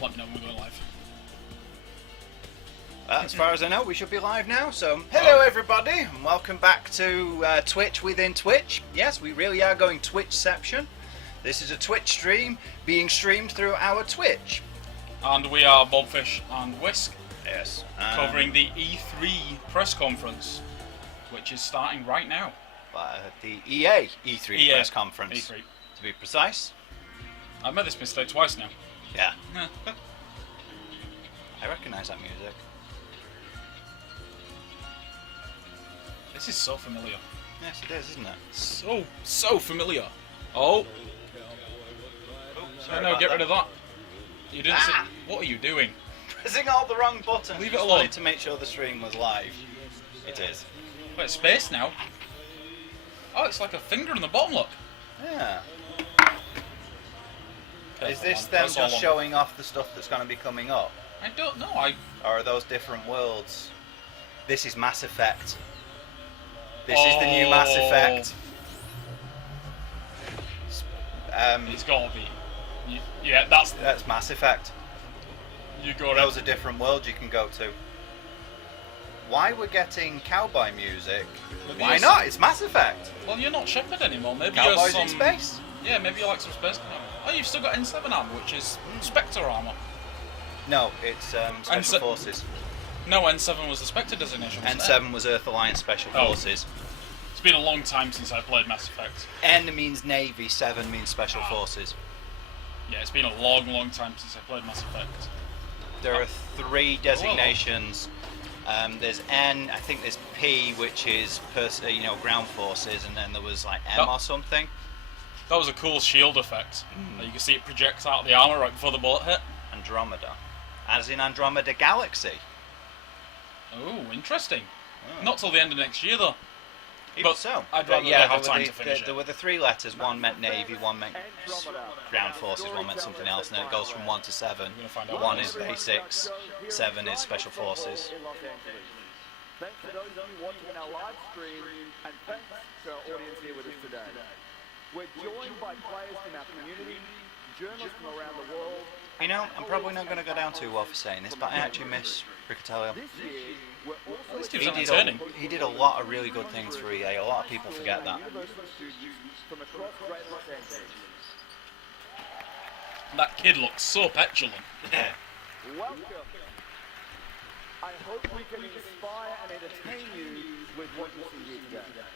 to let me know when we're live. As far as I know, we should be live now. So, hello everybody, and welcome back to Twitch within Twitch. Yes, we really are going Twitchception. This is a Twitch stream being streamed through our Twitch. And we are Bobfish and Whisk. Yes. Covering the E3 press conference, which is starting right now. The EA E3 press conference. E3. To be precise. I've made this mistake twice now. Yeah. I recognise that music. This is so familiar. Yes, it is, isn't it? So familiar. Oh. Sorry No, about get that. rid of that. You didn't say... What are you doing? Pressing all the wrong buttons. Leave it Just alone. wanted to make sure the stream was live. It is. Wait, space now? Oh, it's like a finger in the bottom, look. Yeah. Okay, Is this man, them that's all just on. showing off the stuff that's going to be coming up? I don't know, Or are those different worlds? This is Mass Effect. This is the new Mass Effect. It's gotta be. Yeah, that's Mass Effect. you got Those it. are different worlds you can go to. Why we're getting cowboy music? Maybe Why you're not? It's Mass Effect. Well, you're not Shepard anymore. Maybe Cowboys you're in some... space. Yeah, maybe you like some space armor. Oh, you've still got N7 armor, which is Spectre armor. No, it's Special Forces. No, N7 was the Spectre designation. wasn't it? N7 was Earth Alliance Special Oh. Forces. It's been a long time since I played Mass Effect. N means Navy, 7 means Special Forces. Yeah, it's been a long, long time since I played Mass Effect. There are 3 designations. There's N, I think there's P, which is ground forces, and then there was like M or something. That was a cool shield effect. Like, you can see it project out of the armor right before the bullet hit. Andromeda, as in Andromeda Galaxy. Oh, interesting. Oh. Not till the end of next year, though. Even But so, I'd rather yeah, have there were time to finish there it. were the 3 letters. One meant Navy, one meant ground forces, one meant something else, and then it goes from 1 to 7. We're gonna find out 1 what is it is. basics, 7 is special forces. Thanks to those of you watching our live stream, and thanks to our audience here with us today. We're joined by players from our community, journalists from around the world. You know, I'm probably not going to go down too well for saying this, but I actually miss Riccatello. This year, we're also This dude's He entertaining. he did a lot of really good things for EA. A lot of people forget that. university students from across Great Los Angeles. That kid looks so petulant. Welcome. I hope we can inspire and entertain you with what you see here today.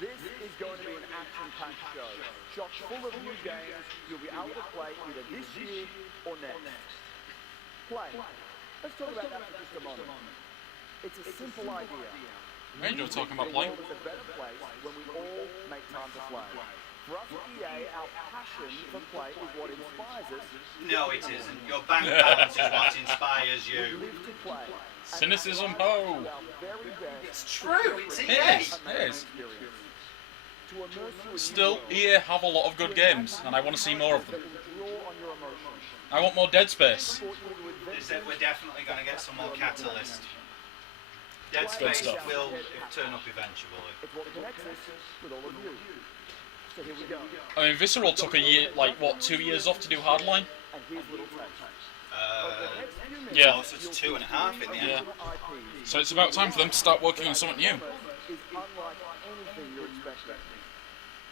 This is going to be an action-packed show, chock full of new games you'll be able to play either this year or next. Play. Let's talk about that for just a moment. It's a simple idea. Right, you're talking about The playing? world is a better place when we all make time to play. For us at EA, our passion for play is what inspires us. No, it isn't. Your bank balance is what inspires We you. live to play. Cynicism, ho! Our very best. It's true. It's It EA. is, it is. To immerse you in Still, EA have a lot of good games, and I want to see more of them. draw on your emotions. I want more Dead Space. Is that we're definitely going to get some more Catalyst. Dead Good Space stuff. will turn up eventually. It's what connects us with all of you. So here we go. I mean, Visceral took a year, like, what, 2 years off to do Hardline? And here's a little taste. Next few minutes, Yeah. Oh, so it's 2.5 in the end. Yeah. IPs So it's about time for them to start working on something new. is unlike anything you're expecting.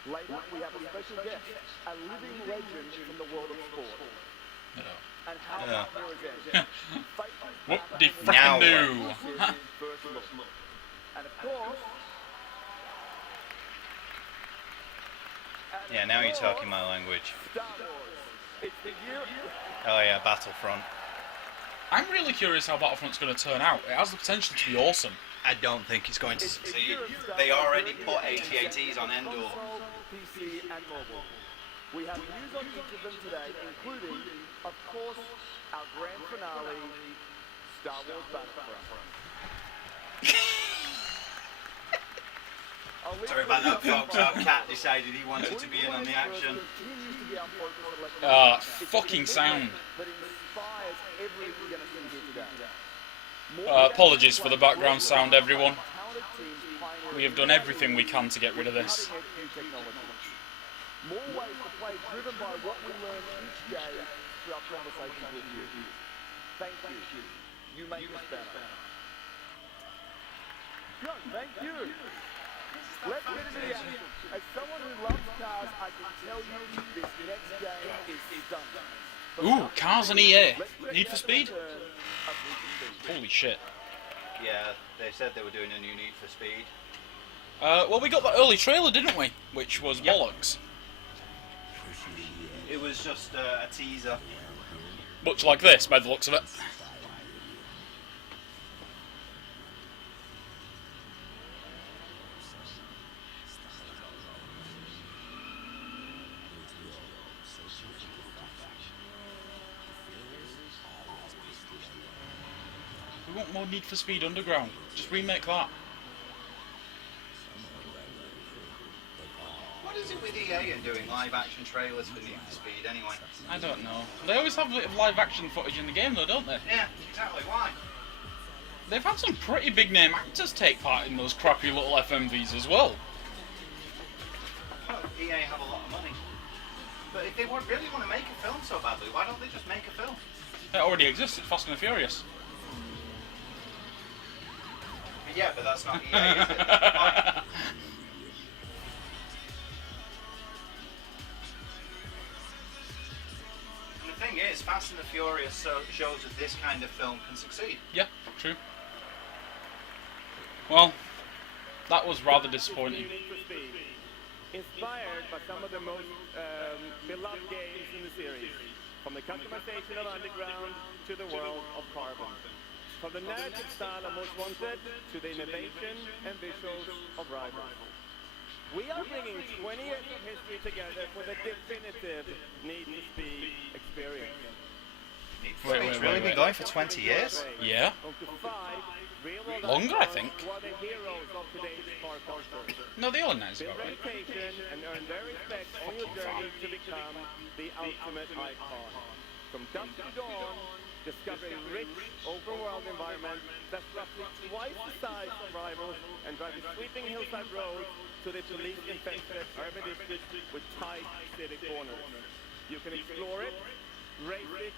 Later, we have a special guest, a living legend from the world of sport. And how Yeah. about Mirror's Edge? Whoop de Now frickin' do. This is first look. And of course, Yeah, now you're talking my language. Star Wars. It's the year. Oh yeah, Battlefront. I'm really curious how Battlefront's going to turn out. It has the potential to be awesome. I don't think it's going to succeed. They already put AT-ATs on Endor. Console, PC, and mobile. We have news on each of them today, including, of course, our grand finale, Star Wars Battlefront. Sorry about that, folks. Our cat decided he wanted to be in on the action. Fucking sound. That inspires everything you're going to see here today. Apologies for the background sound, everyone. Talented teams pioneering We have done everything we can to get rid of this. cutting-edge new technology. More ways to play driven by what we learn each day through our conversations with you. Thank you. You make us better. John, thank you. Let's get into the action. As someone who loves cars, I can tell you this next game is stunning. Ooh, Cars and EA. Need for Speed? Holy shit. Yeah, they said they were doing a new Need for Speed. Well, we got that early trailer, didn't we? Which was bollocks. It was just a teaser. Much like this, by the looks of it. We want more Need for Speed Underground. Just remake that. What is it with EA and doing live action trailers for Need for Speed anyway? I don't know. They always have a bit of live action footage in the game though, don't they? Yeah, exactly. Why? They've had some pretty big name actors take part in those crappy little FMVs as well. Well, EA have a lot of money. But if they really want to make a film so badly, why don't they just make a film? It already exists, it's Fast and the Furious. Yeah, but that's not EA, is it? Why? And the thing is, Fast and the Furious shows that this kind of film can succeed. Yeah, true. Well, that was rather disappointing. Inspired by some of the most beloved games in the series, from the customization of Underground to the world of Carbon, from the narrative style of Most Wanted to the innovation and visuals of Rivals. We are bringing 20 years of history together for the definitive Need for Speed experience. Need for Speed's really been going for 20 years? Yeah. Longer, I think. No, they all announced about it. And earn their respect on your journey to become the ultimate icon. From dusk to dawn, discovering rich, open-world environments that's roughly twice the size of Rivals and driving sweeping hillside roads to the police-infested urban district with tight city corners. You can explore it, race it,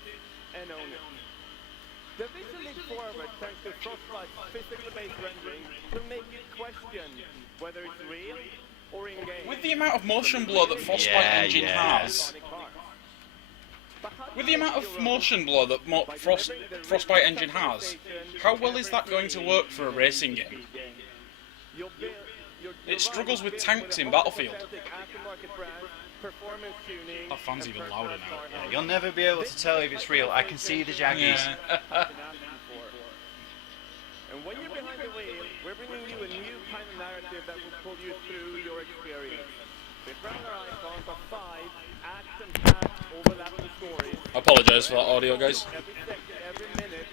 and own it. The vision leaps forward thanks to Frostbite's physical-based rendering to make you question whether it's real or in-game. With the amount of motion blur that Frostbite engine has, Frostbite engine has, how well is that going to work for a racing game? It struggles with tanks in Battlefield. That fan's even louder now. Yeah, you'll never be able to tell if it's real. I can see the Jaggies. Yeah. And when you're behind the wheel, we're bringing you a new kind of narrative that will pull you through your experience. With regular icons of 5 action-packed overlapping stories. I apologise for that audio, guys. Every second, every minute,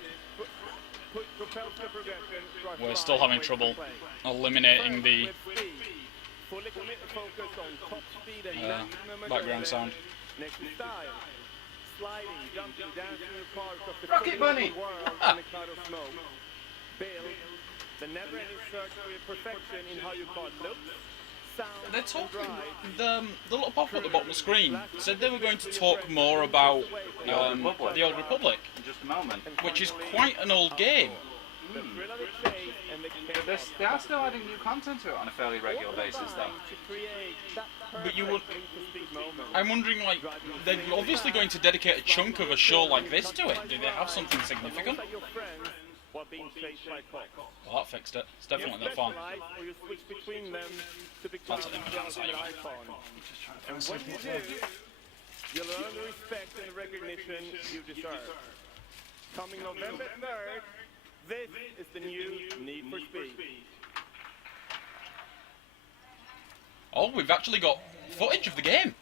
propels the progression. We're still having trouble eliminating the Fully focused on top speed and maximum background sound. Next style. Sliding, jumping, dancing your car across the Rocket Bunny! world in a cloud of smoke. Build the never-ending search for your perfection in how your car looks, sounds, They're and talking. drives. The little pop at the bottom of the screen said they were going to talk more about the Old Republic, In just a moment. which is quite an old game. The thrill of the chase and the chaos. They are still adding new content to it on a fairly regular basis, though. To create that But you would. perfect Need for Speed moment. I'm wondering, like, they're obviously going to dedicate a chunk of a show like this to it. Do they have something significant? Alongside your friends while being chased by cops. Well, that fixed it. It's You definitely not fun. specialize or you switch between them to become That's the an image ultimate outside. icon. And when you do, you'll earn the respect and recognition you deserve. Coming November 3rd, this is the new Need for Speed. Oh, we've actually got footage of the game.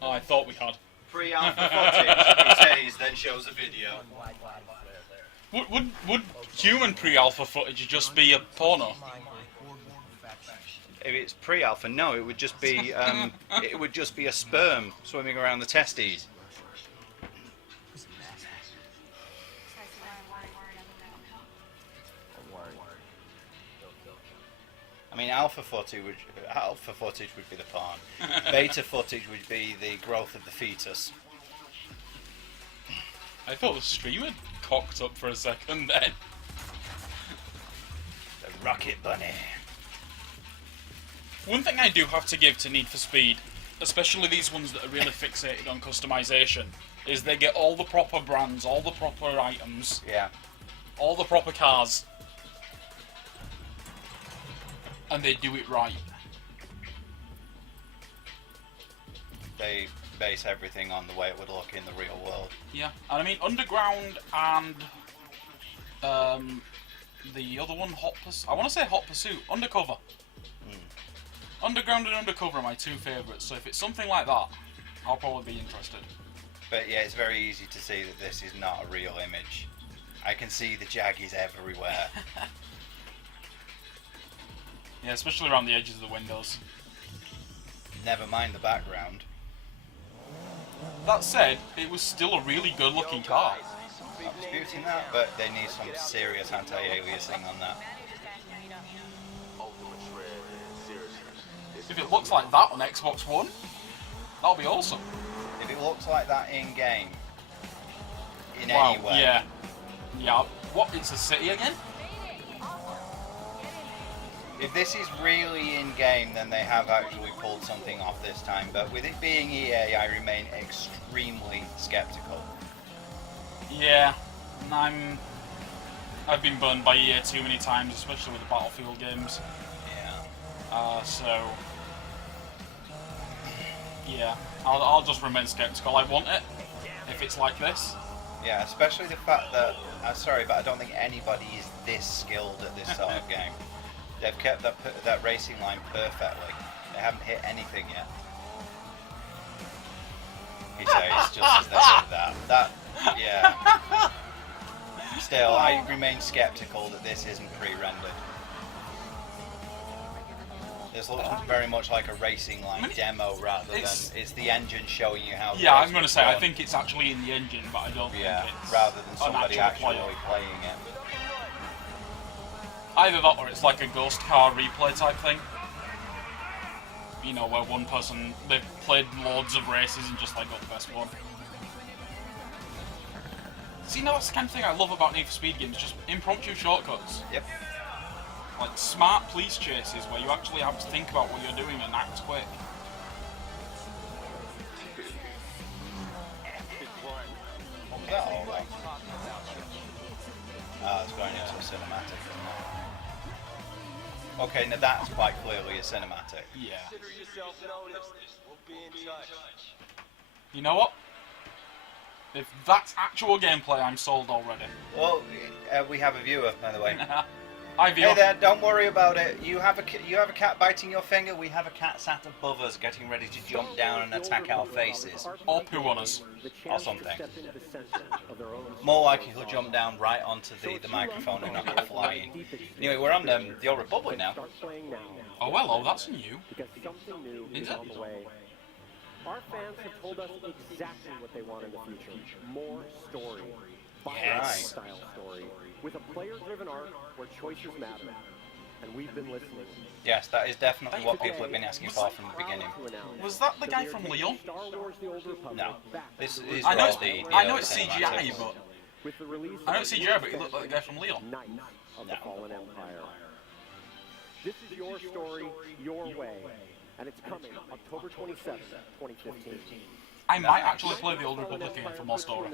Oh, I thought we had. Pre-alpha footage, he says, then shows a video. Would human pre-alpha footage just be a porno? If it's pre-alpha, no, it would just be a sperm swimming around the testes. I mean, alpha footage would be the porn. Beta footage would be the growth of the fetus. I thought the stream had cocked up for a second then. The Rocket Bunny. One thing I do have to give to Need for Speed, especially these ones that are really fixated on customization, is they get all the proper brands, all the proper items, Yeah. all the proper cars, and they do it right. They base everything on the way it would look in the real world. Yeah, and I mean Underground and the other one, I want to say Hot Pursuit, Undercover. Underground and Undercover are my two favourites, so if it's something like that, I'll probably be interested. But yeah, it's very easy to see that this is not a real image. I can see the jaggies everywhere. Yeah, especially around the edges of the windows. Never mind the background. That said, it was still a really good looking car. Not disputing that, but they need some serious anti-aliasing on that. If it looks like that on Xbox One, that'll be awesome. If it looks like that in game, in Wow, any way, yeah. Yeah, what, it's a city again? if this is really in game, then they have actually pulled something off this time. But with it being EA, I remain extremely skeptical. Yeah, I've been burned by EA too many times, especially with the Battlefield games. Yeah. So yeah, I'll just remain skeptical. I want it if it's like this. Yeah, especially the fact that, I'm sorry, but I don't think anybody is this skilled at this sort of game. They've kept that racing line perfectly. They haven't hit anything yet. He says just as they did that. Yeah. Still, I remain skeptical that this isn't pre-rendered. This looks very much like a racing line demo rather than it's the engine showing you how. Yeah, I'm going to say I think it's actually in the engine, but I don't think it's rather than somebody actually player. playing it. Either that or it's like a ghost car replay type thing. You know, where one person, they've played loads of races and just like got the best one. See, now that's the kind of thing I love about Need for Speed games, just impromptu shortcuts. Yep. Like smart police chases where you actually have to think about what you're doing and act quick. What was that all about? Ah, it's going into a cinematic. Okay, now that's quite clearly a cinematic. Yeah. You know what? If that's actual gameplay, I'm sold already. Well, we have a viewer, by the way. Hi, Hey Vio. there, don't worry about it. You have a cat biting your finger. We have a cat sat above us, getting ready to jump down and attack our faces, Or poo on us. or something. More likely he'll jump down right onto the microphone and knock it flying. Anyway, we're on the Old Republic now. Oh, hello, that's new. Because something new Is is it? on the way. Our fans have told us exactly what they want in the future. More story. Yes. Style story. With a player-driven arc where choices matter. And we've been listening. Yes, that is definitely what people have been asking for from the beginning. Was that the guy from Leon? Star Wars: The Old Republic No, back this to is I know all it's, the I know early it's CGI, cinematics. but with the release I know of it's the CGI, but he looked like the guy from Leon. Knights of the No. Fallen Empire. This is your story, your way, and it's coming October 27th, 2015. I might actually play the Old Republic again for more story.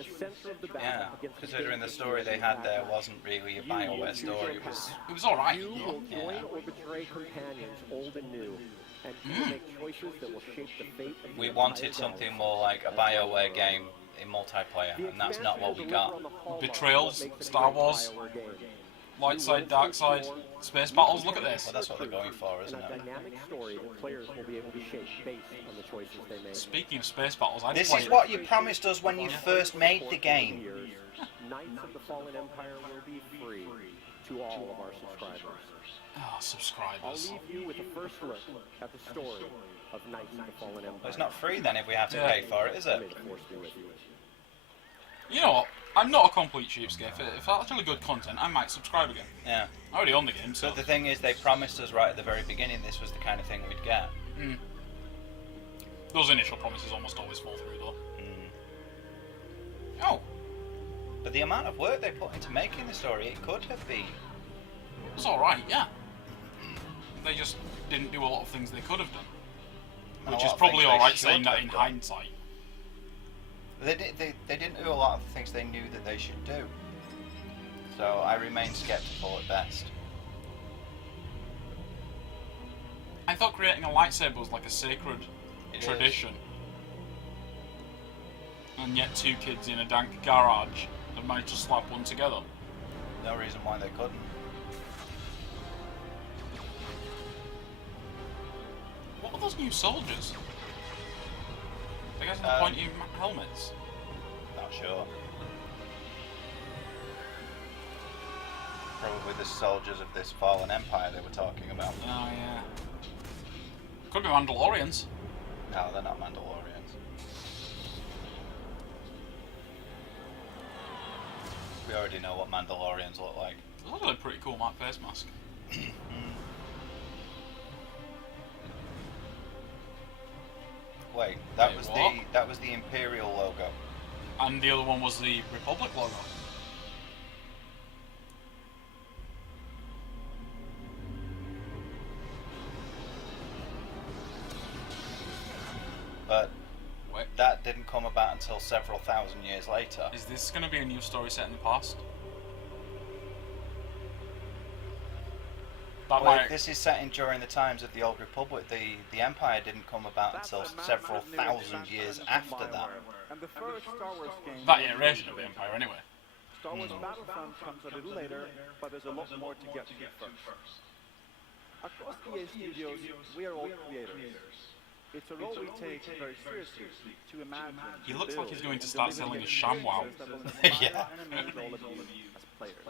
Yeah, considering the story they had there wasn't really a BioWare story. It was alright. You will Yeah. join or betray companions, old and new, and you will make choices that will shape the fate of the We entire wanted something more like a BioWare game in multiplayer, and that's not what we got. Betrayals, Star Wars, light side, dark side, space battles. Look at this. Well, that's what they're going for, isn't And a it? dynamic story that players will be able to shape based on the choices they make. Speaking of space battles, I'd This play is what you promised us when you first made the game. Years, Knights of the Fallen Empire will be free to all of our subscribers. Oh, I'll subscribers. leave you with the first look at the story of Knights of the Fallen Empire. Well, it's not free then if we have to Yeah. pay for it, is May it? the Force be with you. You know what? I'm not a complete cheapskate. If it's actually good content, I might subscribe again. Yeah. I already own the game, so. But the thing is, they promised us right at the very beginning this was the kind of thing we'd get. Those initial promises almost always fall through, though. Mm. Oh, But the amount of work they put into making the story, it could have been. It was alright, yeah. They just didn't do a lot of things they could have done. And a Which lot is of probably things they alright should saying that have in done. hindsight. They didn't do a lot of the things they knew that they should do. So I remain skeptical at best. I thought creating a lightsaber was like a sacred It tradition. And yet two kids in a dank garage have managed to slap one together. No reason why they couldn't. What are those new soldiers? They guys with Um, pointy helmets. Not sure. Probably the soldiers of this fallen empire they were talking about. Oh yeah. Could be Mandalorians. No, they're not Mandalorians. We already know what Mandalorians look like. It's actually a pretty cool Mark face mask. Wait, Wait, what? that was the Imperial logo. And the other one was the Republic logo. But Wait, that didn't come about until several thousand years later. is this going to be a new story set in the past? That Well, might... this is set in during the times of the Old Republic. The Empire didn't come about until several thousand years after that. And the first Star Wars game. That iteration of the Empire, anyway. Star Wars Battlefront comes a little later, but there's a lot more to get to first. Across EA Studios, we are all creators. It's a role we take very seriously to imagine. He looks like he's going to start selling a ShamWow. Yeah. And amaze all of you as players.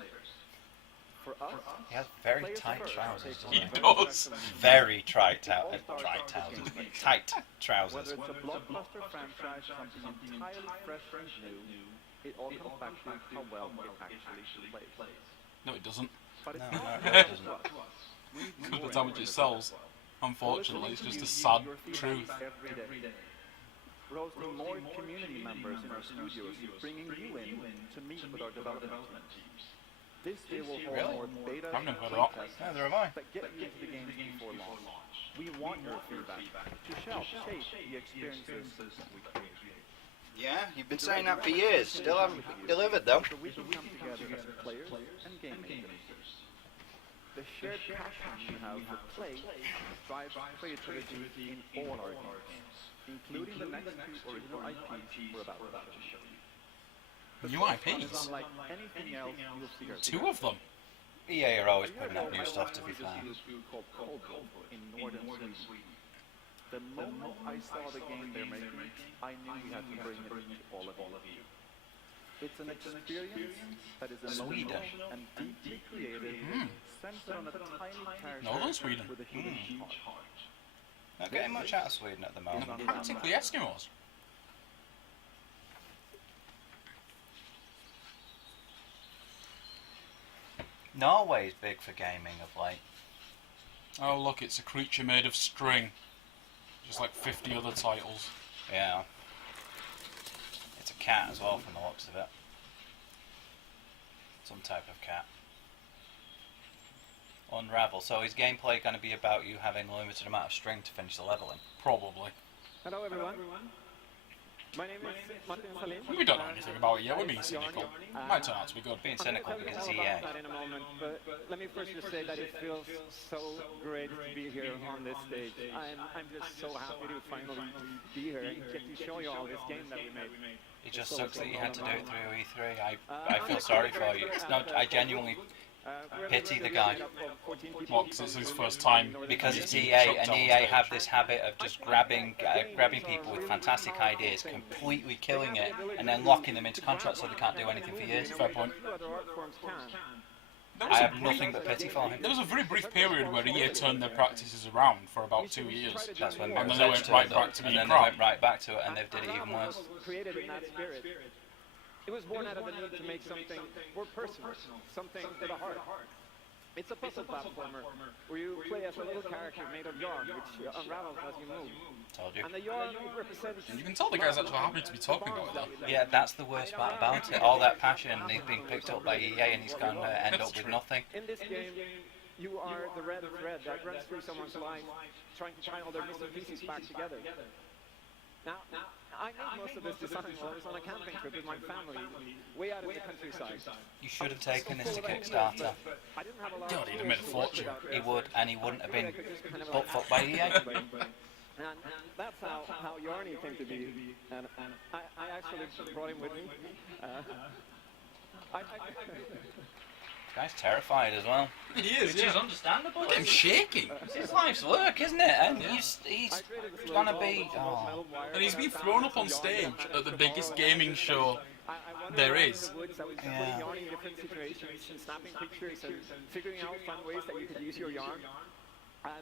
For us, He has very players tight first trousers. take He on does. Very tight All-star trousers. games. Tight Whether trousers. it's a blockbuster franchise, something entirely fresh and new, it all comes back to how well it actually plays. No, it doesn't. But it's No, not no, it just doesn't. us. We need Because more that's how much it sells. Unfortunately, it's just a sad truth. Every day. Roasting more community members in our studios, bringing you in to meet with our development teams. This year will hold Really? more beta I've never heard of that. playtests Neither have I. that get you into the games before launch. We want your feedback to shape the experiences that we create. Yeah, you've been saying that for years. Still haven't delivered though. So we can come together as players and game makers. The shared passion we have for play drives creativity in all our games, including the next two original IPs we're about to show you. The New first one is IPs? unlike anything else you'll see here. Two of them. EA are always putting out new stuff, to be fair. Called Cold in northern Sweden. The moment I saw the game they're making, I knew we had to bring it to all of you. It's an experience that is Sweden. emotional and deeply created, centered on a tiny character Northern Sweden. with a human heart. Not getting much out of Sweden at the moment. Practically Eskimos. Norway's big for gaming of late. Oh look, it's a creature made of string. Just like 50 other titles. Yeah. It's a cat as well from the looks of it. Some type of cat. Unravel. So is gameplay going to be about you having a limited amount of string to finish the leveling? Probably. Hello everyone. My name is Martin Salim. We don't know anything about it yet, we're being cynical. Might turn out to be good. Being cynical because it's I'll EA. about that in a moment, but let me first just say that it feels so great to be here on this stage. I'm just so happy to finally be here and get to show you all this game that we made. It just sucks that you had to do it through E3. I feel sorry for you. No, I genuinely pity the guy. What, 'cause it's his first time? Because it's being EA, chucked and on EA stage. have this habit of just grabbing people with fantastic ideas, completely killing it, and then locking them into contracts so they can't do anything for years. Fair point. There I was, a have brief, nothing but pity for him. there was a very brief period where EA turned their practices around for about 2 years. That's when And then Mirror's they Edge went turned right up, back to and being then they crap. went right back to it, and they've did it even worse. Created in that spirit. It was born out of the need to make something more personal, something with a heart. It's a puzzle platformer where you play as a little character made of yarn, which unravels as you move. Told you. And the yarn represents... And you can tell the guy's actually happy to be talking about it, though. Yeah, that's the worst part about it. All that passion, and he's being picked up by EA, and he's going to end up with nothing. In this game, you are the red thread that runs through someone's life, trying to tie all their missing pieces back together. Now, I made most of this design while I was on a camping trip with my family, way out in the countryside. You should have taken this to Kickstarter. I didn't have a lot God, he'd have made a fortune. He would, and he wouldn't have been butt fucked by EA. And that's how Yarny came to be. And I actually brought him with me. Guy's terrified as well. He is, Which is understandable. Look at him shaking. It's his life's work, isn't it? And he's gonna be... Oh. And he's been thrown up on stage at the biggest gaming show there is. Yeah. Yarning in different situations and snapping pictures and figuring out fun ways that you could use your yarn. And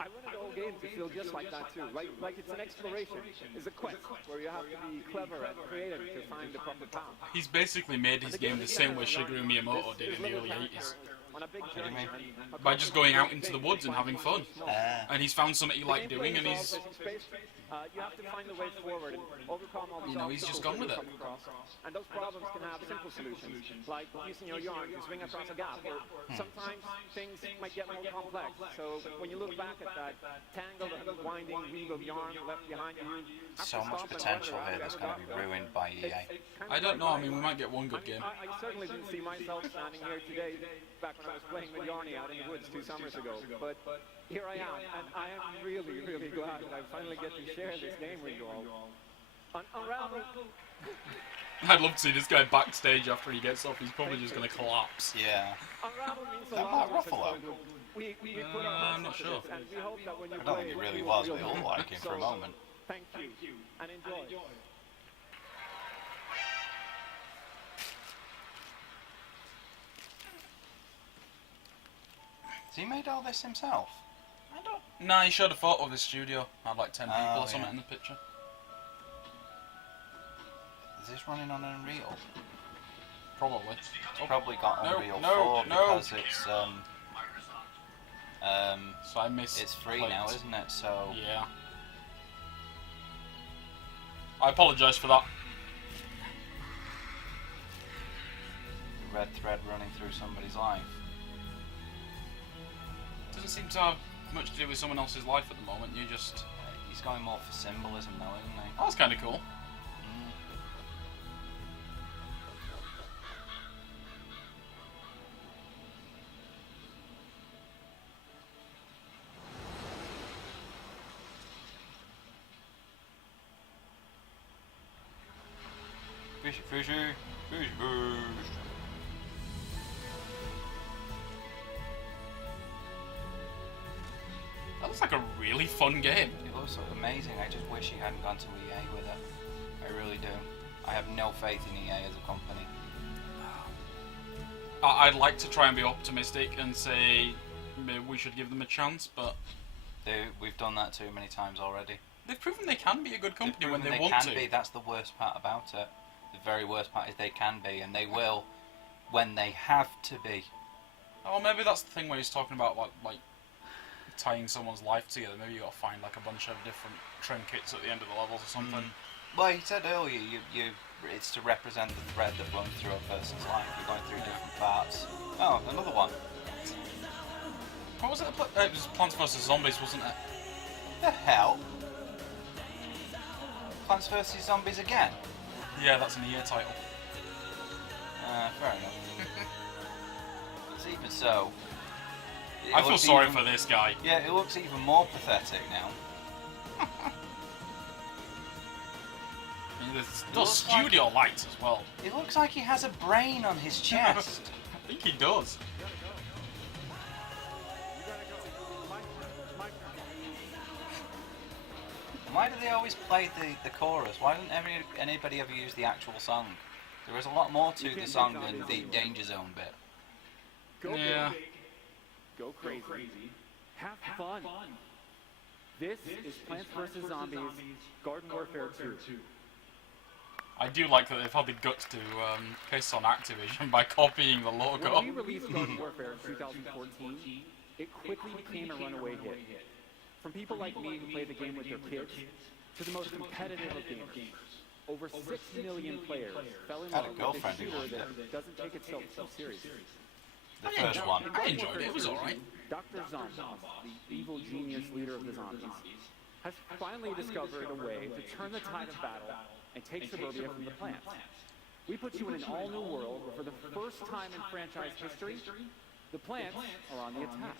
I wanted the whole game to feel just like that too. Like it's an exploration. It's a quest where you have to be clever and creative to find the proper path. He's basically made his game the same way Shigeru Miyamoto did in the early 80s. On a big What do you mean? By just going out into the woods and having fun. Uh, And he's found something he liked doing, and he's... you have to find a way forward and overcome all the he's just gone with it. And those problems can have simple solutions, like using your yarn to swing across a gap. Or sometimes things might get more complex. So when you look back at that tangled and winding weave of yarn left behind you, so much potential here that's going to be ruined by EA. I don't know, I mean, we might get one good game. I certainly didn't see myself standing here today back when I was playing with Yarny out in the woods 2 summers ago. But here I am, and I am really, really glad that I finally get to share this game with you all. Unravel. I'd love to see this guy backstage after he gets off. He's probably just going to collapse. Yeah. Unravel means a That lot Mark to us Ruffalo? at Toad. We put our hearts I'm not into sure. this, and we hope that when you I don't play think it it, really you was. will We all feel like him for a so, moment. Thank you, and enjoy. Has he made all this himself? I don't... Nah, he showed a photo of his studio. Had like 10 people Oh, or something yeah. in the picture. Is this running on Unreal? Probably. It's probably got No, Unreal no, 4 no. because So I missed... it's free now, isn't it? So Yeah. I apologise for that. red thread running through somebody's life. Doesn't seem to have much to do with someone else's life at the moment. You just... He's going more for symbolism though, isn't he? Oh, that's kind of cool. Fishy, fishy, fish, fish. That looks like a really fun game. It looks amazing. I just wish he hadn't gone to EA with it. I really do. I have no faith in EA as a company. I'd like to try and be optimistic and say maybe we should give them a chance, but We've done that too many times already. they've proven they can be a good company They've when proven they want can to. be. That's the worst part about it. The very worst part is they can be, and they will when they have to be. Oh, maybe that's the thing where he's talking about like tying someone's life together. Maybe you got to find like a bunch of different trinkets at the end of the levels or something. Well, he said earlier, it's to represent the thread that runs through a person's life. You're going through different parts. Oh, another one. What was it? It was Plants vs Zombies, wasn't it? The hell? Plants vs Zombies again? Yeah, that's an EA title. Fair enough. It's even so. I feel sorry for this guy. Yeah, it looks even more pathetic now. There's It those looks studio lights as well. It looks like he has a brain on his chest. I think he does. Why do they always play the chorus? Why doesn't anybody ever use the actual song? There is a lot more to the song than the Danger Zone bit. Go Yeah. big, go crazy, have fun. This is Plants vs Zombies Garden Warfare 2. I do like that they've had the guts to piss on Activision by copying the logo. When we released Garden Warfare in 2014, it quickly became a runaway hit. From people like me who play the game with their kids, to the most competitive of gamers. Over 6 million players fell in I had a love with a girlfriend who shooter loved it. that doesn't take itself so seriously. The first one. I enjoyed it. It was alright. Dr. Zombie, the evil genius leader of the zombies, has finally discovered a way to turn the tide of battle and take suburbia from the plants. We put you in an all-new world where for the first time in franchise history, the plants are on the attack.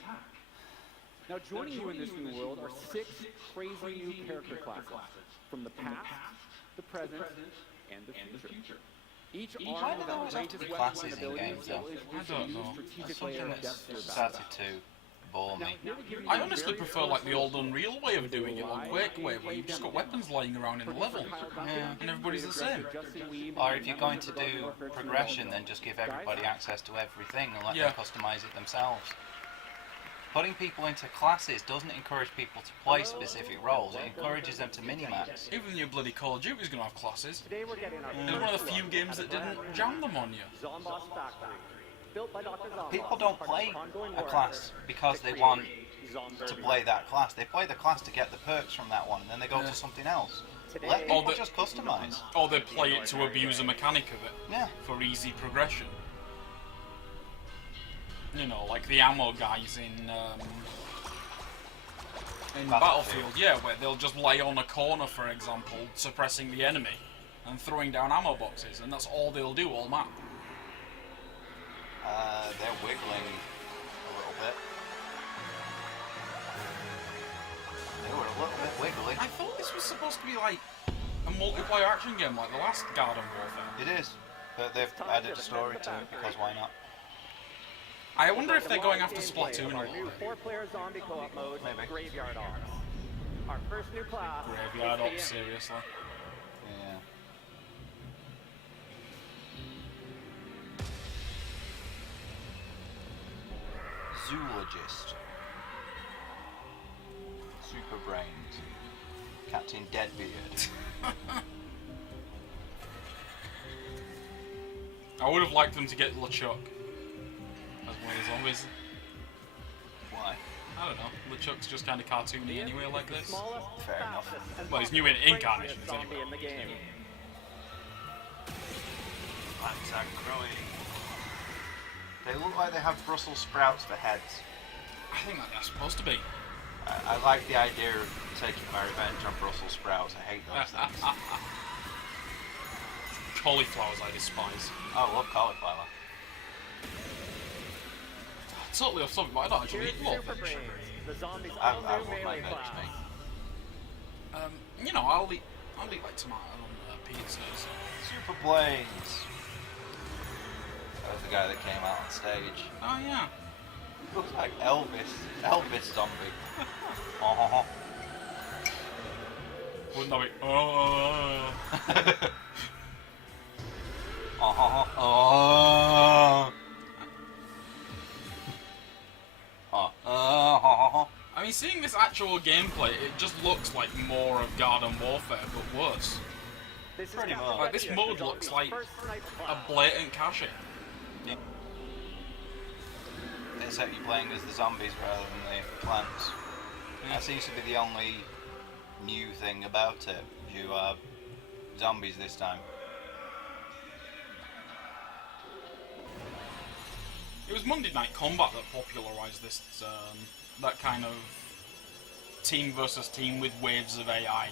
Now joining you in this new world are 6 crazy new character classes from the past, the present, and the future. Each Why armed do with there always have to outrageous be weapons classes and in abilities games, though? is I don't know. strategic That's layer something of depth to your that's battle. started to bore me. I honestly prefer like the old Unreal way of doing it, like Quake way, where you've just got weapons lying around in the level, and everybody's the same. Or if you're going to do progression, then just give everybody access to everything and let them customize it themselves. Putting people into classes doesn't encourage people to play specific roles, it encourages them to minimax. Even your bloody Call of Duty's gonna have classes. Today we're getting our It's one of the few games that didn't jam them on you. Zomboss Factory. Built by Dr. Zomboss. People don't play a class because they want to play that class. They play the class to get the perks from that one, and then they go to something else. Let people just customize. Or they play it to abuse a mechanic of it Yeah. for easy progression. You know, like the ammo guys in Battlefield, yeah, where they'll just lay on a corner, for example, suppressing the enemy and throwing down ammo boxes, and that's all they'll do all map. They're wiggling a little bit. They were a little bit wiggly. I thought this was supposed to be like a multiplayer action game, like the last Garden Warfare. It is, but they've added a story to it because why not? I wonder if they're going after Splatoon a Our little new bit. 4-player zombie co-op mode, Maybe. Graveyard Ops. Our first new class. Graveyard is Ops, the- seriously. Yeah. Zoologist. Super Brains. Captain Deadbeard. I would have liked them to get LeChuck as one of the zombies. Why? I don't know. LeChuck's just kind of cartoony anyway, like this. Smallest, Fair enough. fastest, and Well, he's new fastest incarnations zombie anyway. in the game. Plants are growing. They look like they have Brussels sprouts for heads. I think that they're supposed to be. I like the idea of taking my revenge on Brussels sprouts. I hate those things. Cauliflowers I despise. Oh, I love cauliflower. Totally off topic, but I don't actually eat Here's love. Super Brains, the zombies I all love new my melee veg, class. mate. You know, I'll eat like tomato on pizzas. Super Blaze. That was the guy that came out on stage. Oh yeah. Looks like Elvis. Elvis zombie. Oh. Wouldn't that be? Oh. Oh. I mean, seeing this actual gameplay, it just looks like more of Garden Warfare, but worse. This is Pretty Captain much. Like, this Deadbeard, mode the looks zombies' like first sniper a class. blatant caching. Except you're playing as the zombies rather than the plants. That seems to be the only new thing about it. You are zombies this time. It was Monday Night Combat that popularised this, that kind of team versus team with waves of AI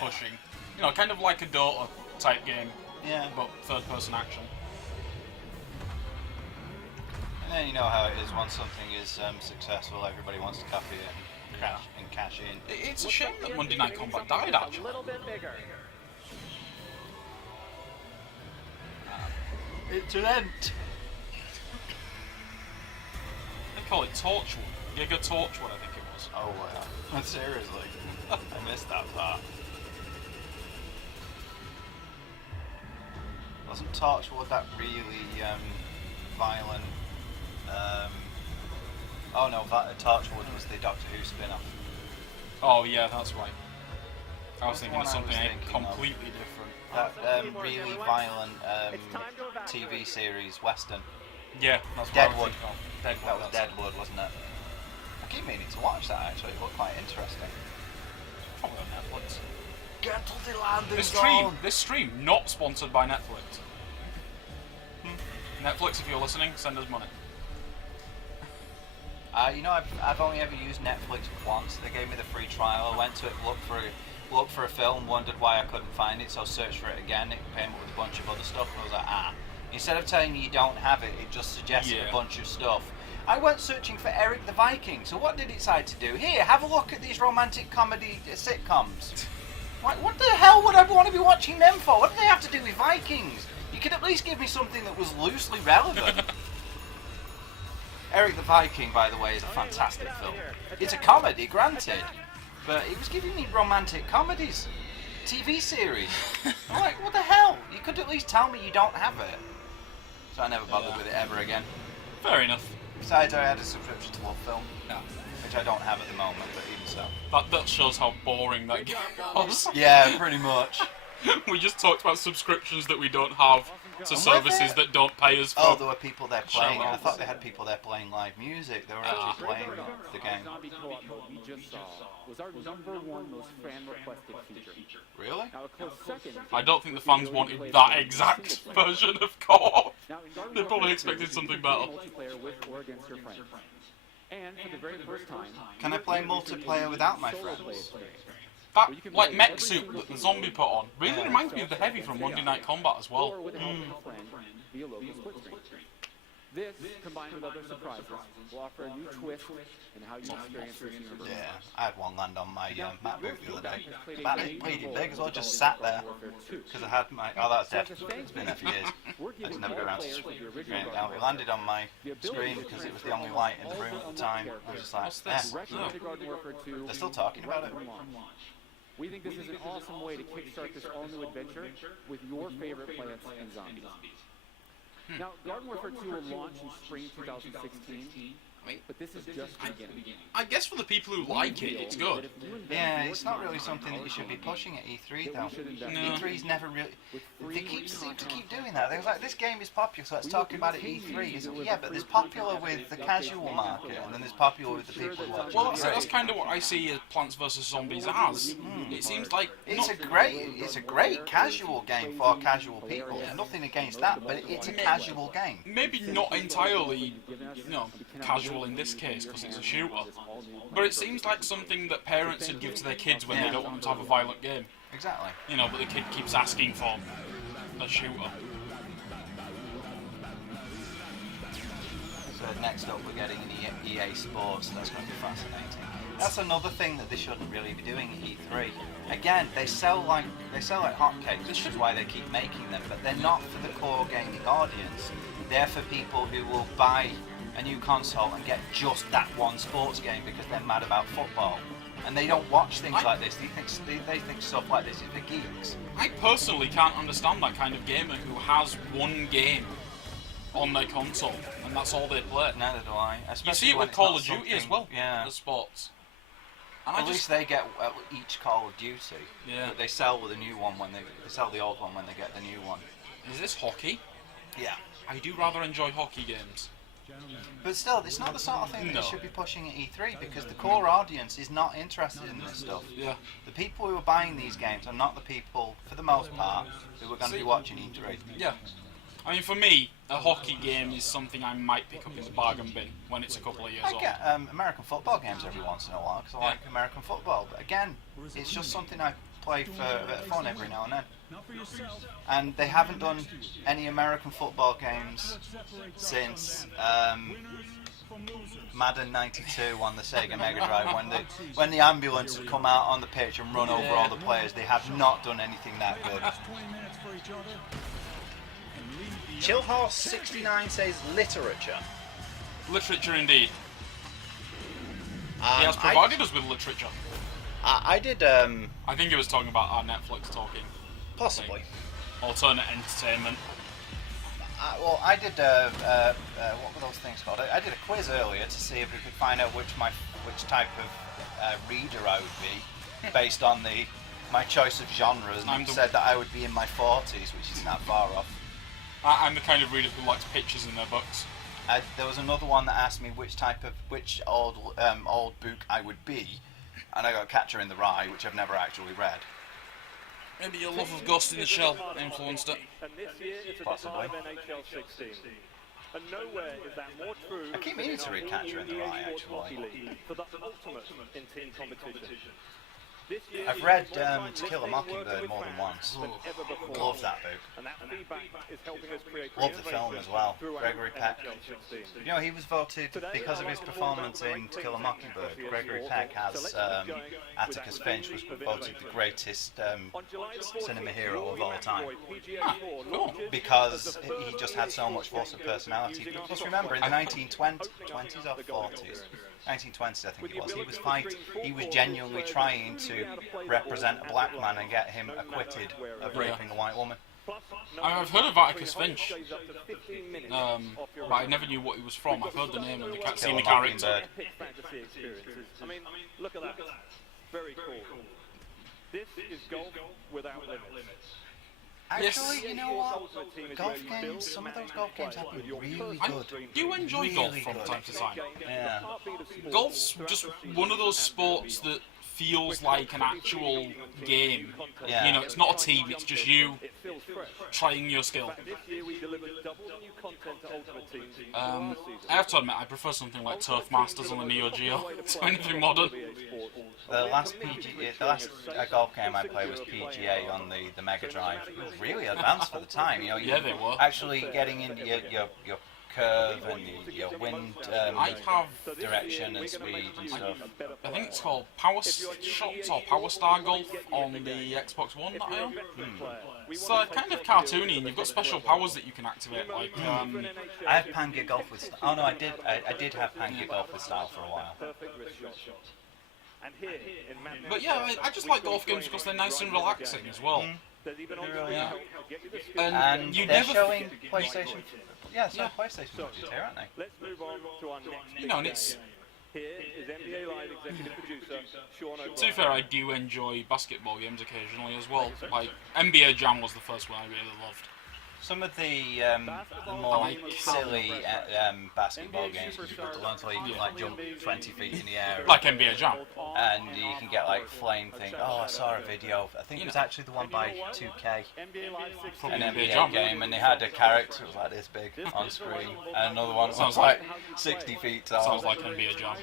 pushing. You know, kind of like a Dota type game, Yeah. but third-person action. And then you know how it is. Once something is successful, everybody wants to copy it and cash in. It's a shame that Monday Night Combat died, A actually. little bit bigger. It's an end. They call it Torchwood. Giga Torchwood, I think it was. Oh wow! Seriously, I missed that part. Wasn't Torchwood that really violent? Oh no, Torchwood was the Doctor Who spin-off. Oh yeah, that's right. I was That's the thinking of one I was something thinking of. completely different. That really violent TV series, Western. Yeah, that's Deadwood. Deadwood. That was Deadwood, wasn't it? I keep meaning to watch that actually. It looked quite interesting. Probably on Netflix. Get to the landing This stream, not sponsored by Netflix. Netflix, if you're listening, send us money. You know, I've only ever used Netflix once. They gave me the free trial. I went to it, looked for a film, wondered why I couldn't find it, so I searched for it again. It came up with a bunch of other stuff, and I was like, Instead of telling you don't have it, it just suggested a bunch of stuff. I went searching for Eric the Viking, so what did it decide to do? Here, have a look at these romantic comedy sitcoms. Like, what the hell would I want to be watching them for? What do they have to do with Vikings? You could at least give me something that was loosely relevant. Eric the Viking, by the way, is a fantastic film. It's a comedy, granted, but it was giving me romantic comedies. TV series. I'm like, what the hell? You could at least tell me you don't have it. So I never bothered with it ever again. Fair enough. Besides, I had a subscription to Love Film, which I don't have at the moment, but even so. That shows how boring that game was. Yeah, pretty much. We just talked about subscriptions that we don't have to services that don't pay us for. Oh, there were people there playing. I thought they had people there playing live music. They were actually playing the game. Zombie co-op mode we just saw was our #1 most fan-requested feature. Really? Now a close second. I don't think the fans wanted that exact version of co-op. Now, in Garden They probably Warfare expected 2, something you can better. play multiplayer with or against your friends. And for the very first time, Can I play multiplayer without my friends? That, like, mech suit that the zombie put on really reminds me of the Heavy from Monday Night Combat as well. or with the help of a friend via local split screen. This, combined with other surprises, will offer a new twist in how you experience this universe. Yeah, I had one land on my MacBook the other day. But I didn't play it big, so I just sat there. Because I had my... Oh, that's dead. It's been there for years. I just never got around to screen it out. It landed on my screen because it was the only light in the room at the time. I was just like, They're still talking about it. We think this is an awesome way to kickstart this all-new adventure with your favorite plants and zombies. Now, Garden Warfare 2 will launch in spring 2016, but this is just the beginning. I guess for the people who like it, it's good. Yeah, it's not really something that you should be pushing at E3 though. E3's never really... They seem to keep doing that. They was like, this game is popular, so let's talk about it at E3. It's like, yeah, but there's popular with the casual market, and then there's popular with the people who watch Well, it. that's kind of what I see Plants vs Zombies as. It seems like It's a great casual game for casual people. Nothing against that, but it's a casual game. maybe not entirely, casual in this case because it's a shooter, but it seems like something that parents would give to their kids when they don't want them to have a violent game. Exactly. But the kid keeps asking for a shooter. So next up we're getting an EA Sports. That's going to be fascinating. That's another thing that they shouldn't really be doing at E3. Again, they sell like hotcakes, which is why they keep making them, but they're not for the core gaming audience. They're for people who will buy a new console and get just that one sports game because they're mad about football. And they don't watch things like this. They think stuff like this is for geeks. I personally can't understand that kind of gamer who has one game on their console and that's all they play. Neither do I. You see it with Call of Duty as well. Yeah. The sports. And At least they get each Call of Duty. Yeah. But they sell with a new one when they sell the old one when they get the new one. Is this hockey? Yeah. I do rather enjoy hockey games. But still, it's not the sort of thing that you should be pushing at E3 because the core audience is not interested in this stuff. Yeah. The people who are buying these games are not the people, for the most part, who are going to be watching E3. Yeah. I mean, for me, a hockey game is something I might pick up in the bargain bin when it's a couple of years I old. get American football games every once in a while because I like American football. But again, it's just something I play for a bit of fun every now and then. And they haven't done any American football games since Madden 92 on the Sega Mega Drive when the ambulance would come out on the pitch and run over all the players. They have not done anything that good. Chillhorse69 says literature. Literature indeed. He has provided us with literature. I did. I think he was talking about our Netflix talking. Possibly. Alternate entertainment. Well, I did. What were those things called? I did a quiz earlier to see if we could find out which type of reader I would be, based on the my choice of genres, and said that I would be in my 40s, which isn't that far off. I'm the kind of reader who likes pictures in their books. There was another one that asked me which old book I would be, and I got Catcher in the Rye, which I've never actually read. Maybe your love of Ghost in the Shell influenced it. And this year it's a Possibly. NHL 16. And nowhere is that more true. I keep meaning to read Catcher in the Rye, actually. For the ultimate in team competition. This year I've read To Kill a Mockingbird more than once. Love that book. And that feedback is helping us create Love the film as well. Gregory Peck. You know, he was voted, because of his performance in To Kill a Mockingbird, Gregory Peck as Atticus Finch was voted the greatest cinema hero of all time. Cool. Because he just had so much force of personality. Plus remember, in the 1920s or 40s, 1920s I think it was, he was genuinely trying to represent a black man and get him acquitted of raping a white woman. I've heard of Atticus Finch, but I never knew what he was from. I've heard the name and seen the character. I mean, look at that. Very cool. This is golf without limits. Actually, you know what? Golf games, some of those golf games have been really I good. do enjoy golf from time to time. Yeah. Golf's just one of those sports that feels like an actual game. Yeah. You know, it's not a team, it's just you trying your skill. I have to admit, I prefer something like Turf Masters on the Neo Geo to anything modern. The last golf game I played was PGA on the Mega Drive. It was really advanced for the time. You know, Yeah, they were. Actually getting into your curve and your wind direction and speed and stuff. I think it's called Power Shots or Power Star Golf on the Xbox One that I own. It's kind of cartoony, and you've got special powers that you can activate. Like, I have Pangear Golf with. Oh no, I did have Pangear Golf with style for a while. But yeah, I just like golf games because they're nice and relaxing as well. Yeah. And you they're never, showing PlayStation. Yeah, some PlayStation movies here, aren't they? Let's move on to our next you know, and it's. Here is NBA Live executive producer Sean O'Brien. To be fair, I do enjoy basketball games occasionally as well. Like NBA Jam was the first one I really loved. Some of the more silly basketball games can be good to learn, so you can like jump 20 feet in the air. Like NBA Jam. And you can get like flame thing. Oh, I saw a video. I think it was actually the one by 2K. Probably An NBA NBA Jam. game, and they had a character that was like this big on screen, and another one that was like 60 feet tall. Sounds like NBA Jam.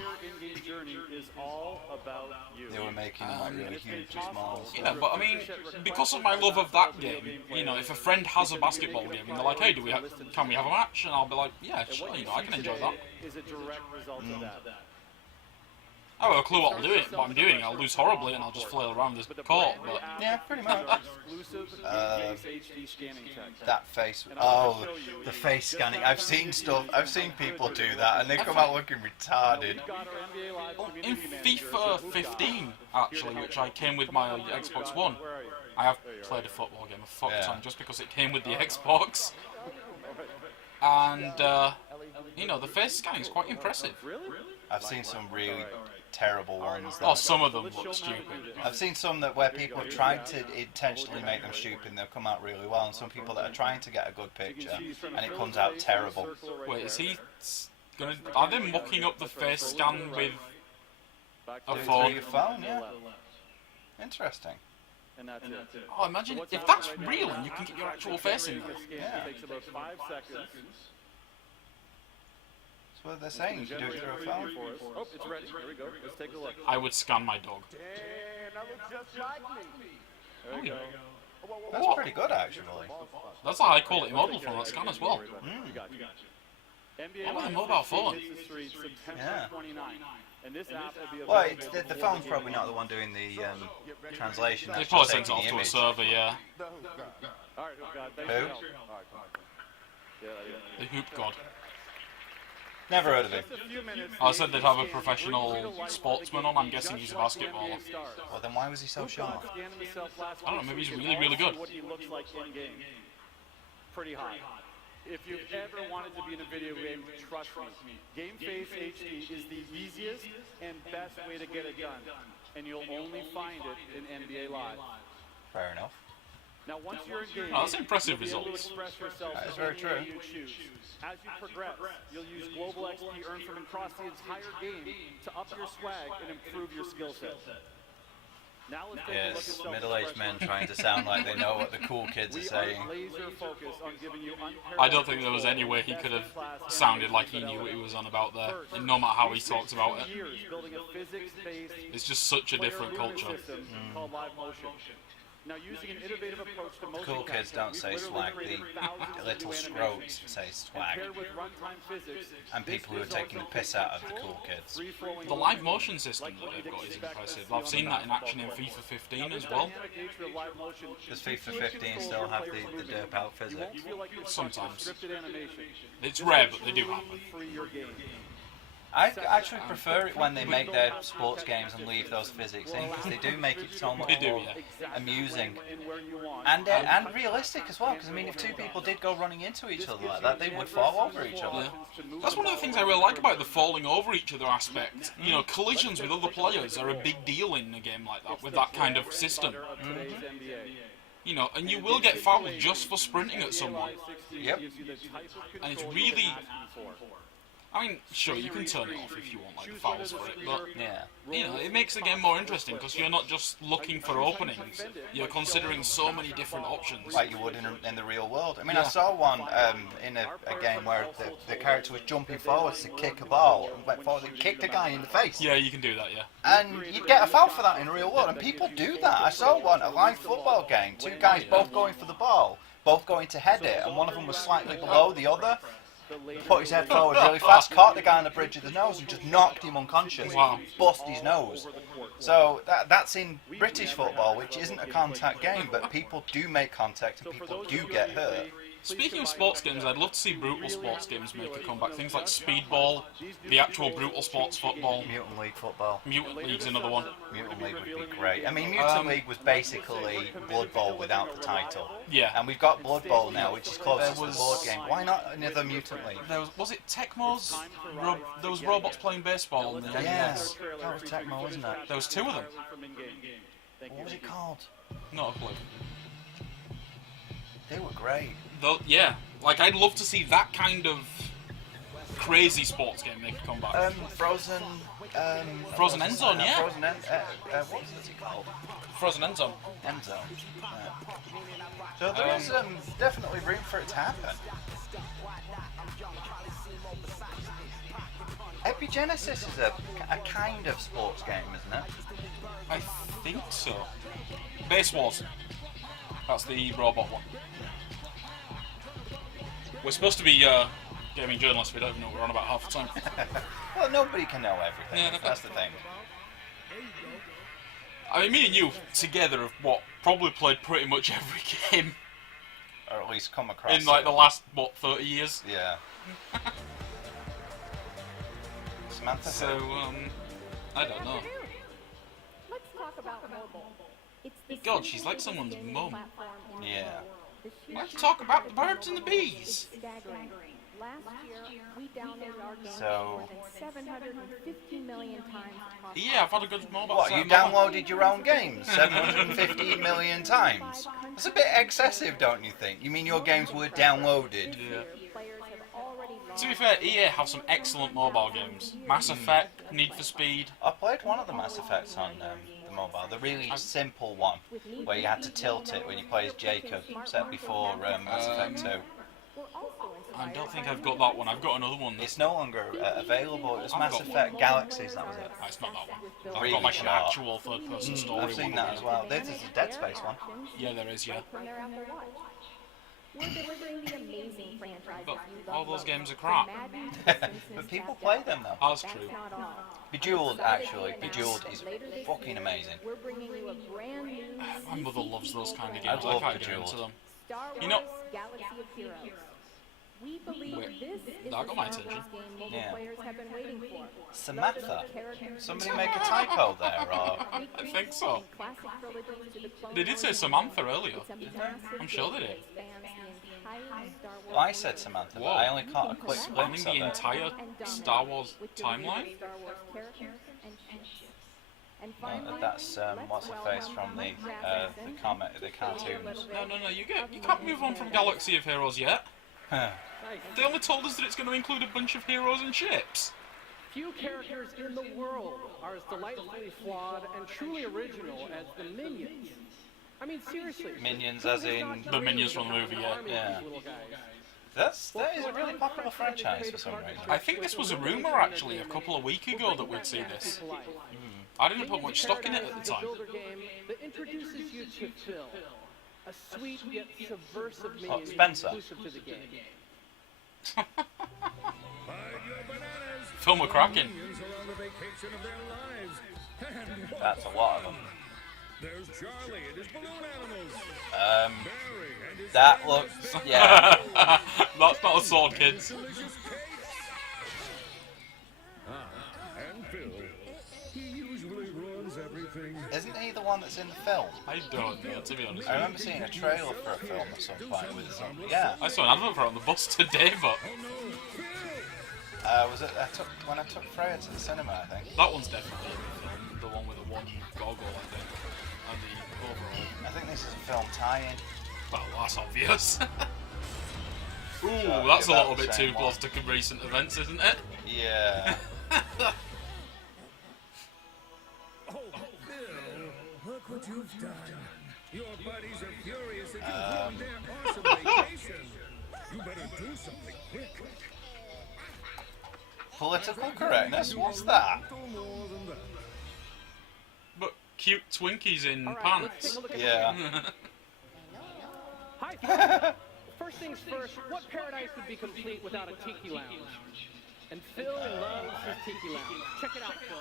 They were making them like really huge and small. Yeah, but I mean, because of my love of that game, you know, if a friend has a basketball game and they're like, hey, can we have a match? And I'll be like, yeah, sure, you know, I can enjoy that. I don't have a clue what I'm doing. I'll lose horribly and I'll just flail around this court. But Yeah, pretty much. That face. Oh, the face scanning. I've seen people do that, and they come out looking retarded. in FIFA 15, actually, which I came with my Xbox One, I have played a football game a fuck ton just because it came with the Xbox. And, you know, the face scanning is quite impressive. I've seen some really terrible ones. Oh, some of them look stupid. I've seen some where people have tried to intentionally make them stupid and they've come out really well, and some people that are trying to get a good picture and it comes out terrible. Wait, is he gonna... Are they mucking up the face scan with a Through phone? your phone, yeah. Interesting. Oh, imagine if that's real and you can get your actual face in there. Yeah. That's what they're saying. You can do it through a phone. Oh, it's ready. Here we go. Let's take a look. I would scan my dog. There we go. That's pretty good, actually. That's a high quality model from that scan as well. NBA Oh, Live a mobile phone. hits the streets September Yeah. 29. And this app will be Well, available the phone's probably not the one doing the translation. They That's probably just sent it taking off the to a image. server, yeah. All right, God, thanks Who? for help. All right, come on. The Hoop God. Never heard of him. Just a few minutes. I said they'd have a professional sportsman on. I'm guessing he's a basketballer. Well, then why was he so short? I don't know, maybe he's really, really good. What he looks like in game. Pretty high. If you've ever wanted to be in a video game, trust me, Game Face HD is the easiest and best way to get it done. and you'll only find it in NBA Live. Fair enough. Now, once you're engaged, Oh, that's impressive you'll be able to results. express yourself That is in very any true. way you choose. As you progress, you'll use global XP earned from across the entire game to up your swag and improve your skill set. Now let's take a look at Yes, middle-aged men trying to sound like they know what the cool kids are We saying. are laser focused on giving you I don't think there was any way he could have sounded like he knew what he was on about there, and no matter how he talks about it. It's just such a different culture. Called live motion. Now, using an innovative approach to motion Cool kids don't say swag, the little scrotes say swag. And people who are taking the piss out of the cool kids. The live motion system that they've got is impressive. I've seen that in action in FIFA 15 as well. Does FIFA 15 still have the derp out physics? Sometimes. It's rare, but they do happen. I actually prefer it when they make their sports games and leave those physics in, because they do make it so much They do, more yeah. amusing and realistic as well. Because I mean, if two people did go running into each other like that, they would fall over each other. Yeah. That's one of the things I really like about the falling over each other aspect. You know, collisions with other players are a big deal in a game like that, with that kind of system. You know, and you will get fouled just for sprinting at someone. Yep. And it's really... I mean, sure, you can turn it off if you want, like, the fouls for it, but, Yeah. you know, it makes the game more interesting, because you're not just looking for openings, you're considering so many different options. Like you would in the real world. I mean, I saw one in a game where the character was jumping forwards to kick a ball and went forward and kicked a guy in the face. Yeah, you can do that, yeah. And you'd get a foul for that in the real world, and people do that. I saw one, a live football game, two guys both going for the ball, both going to head it, and one of them was slightly below the other. Put his head forward really fast, caught the guy on the bridge of the nose and just knocked him unconscious. Wow. Bust his nose. So that's in British football, which isn't a contact game, but people do make contact and people do get hurt. Speaking of sports games, I'd love to see brutal sports games make a comeback. Things like Speedball, the actual brutal sports football. Mutant League football. Mutant League's another one. Mutant League would be great. I mean, Mutant League was basically Blood Bowl without the title. Yeah. And we've got Blood Bowl now, which is closest to the board game. Why not another Mutant League? There was it Tecmo's? There was robots playing baseball on the Yeah, NES. that was Tecmo, wasn't it? There was two of them. What was it called? Not a clue. They were great. Though, yeah, like I'd love to see that kind of crazy sports game make a comeback. Frozen. Frozen End Zone, yeah. Frozen End. What was it called? Frozen End Zone. End Zone. So there is definitely room for it to happen. Epigenesis is a kind of sports game, isn't it? I think so. Base Wars. That's the robot one. We're supposed to be gaming journalists, we don't even know what we're on about half the time. Well, nobody can know everything. Yeah. That's the thing. I mean, me and you together have probably played pretty much every game Or at least come across in like it. the last 30 years. Yeah. Samantha. So I don't know. Let's talk about mobile. It's the God, she's like someone's gaming mum. platform in the Yeah. world. The sheer Let's talk about the birds and the bees. is staggering. Last year, we downloaded our game So- more than 750 million times across Yeah, I've had a good mobile What, set you and all that. downloaded your own games 715 million times? That's a bit excessive, don't you think? You mean your games were downloaded? Yeah. players have already lost. To be fair, EA have some excellent mobile games. Mass Effect, Need for Speed. I played one of the Mass Effects on the mobile, the really simple one, where you had to tilt it when you play as Jacob, set before Mass Effect 2. We're also I don't think I've got that one. I've got another one. It's no longer available. It was I've Mass got Effect Galaxies, that was it. Oh, it's not that one. I've Really got like an sharp. actual third-person story I've seen one. that as well. There's a Dead Space one. Yeah, there is, yeah. from their Apple Watch. We're delivering the amazing franchises But you love all those most. games are crap. Madden, The Simpsons, But people Tap play Dance. them though. That's That's true. not all. Bejeweled, actually. Bejeweled is fucking amazing. We're bringing you a brand new My mother loves those kind of I games. I love can't get Bejeweled. into them. Star Wars You know- Galaxy of Heroes. We believe Wait, this is that the got my Star Wars attention. game mobile Yeah. players have been waiting for. Samantha. Characters Somebody make a typo there, or... I think so. classic trilogies to the Clone They did say Wars Samantha earlier. It's a massive I'm sure they game did. that spans the entire Star Wars Well, I said Samantha, but Whoa. I only caught a quick Spanning glimpse the of it. entire and dominate Star Wars with the timeline? Star Wars characters and ships. And finally, That's what's her face from the cartoons. No, you can't move on from Galaxy of Heroes yet. They only told us that it's going to include a bunch of heroes and ships. Few characters in the world are as delightfully flawed and truly original as the Minions. I mean, seriously. Minions as in... The Minions from the movie, yeah. That is a really popular franchise for some reason. I think this was a rumour actually a couple of weeks ago that we'd see this. I didn't put much stock in it at the time. That introduces you to Phil, a sweet yet subversive minion Oh, Spencer. exclusive to the game. Phil McCracken. That's a lot of them. There's Charlie and his balloon animals. Barry and his That looks... yeah. That's not a sword, kids. delicious cakes. And Phil, he usually ruins everything. Isn't he the one that's in the film? I don't know, to be honest. I remember seeing a trailer for a film at some point with some... Yeah. I saw an advert for it on the bus today, but Was it... when I took Freya to the cinema, I think. that one's definitely the one with the one goggle, I think, and the overall. I think this is a film tie-in. Well, that's obvious. Ooh, So, that's a about little the bit same too one. close to recent events, isn't it? Yeah. Oh, Phil, look what you've done. Your buddies are furious that you ruined their awesome vacation. You better do something quick. Political correctness? What's that? Little more than that. But cute Twinkies in All right, pants. let's take a look at Yeah. Hi, Phil. First things first, what paradise would be complete without a tiki lounge? And Phil loves his tiki lounge. Check it out, Phil.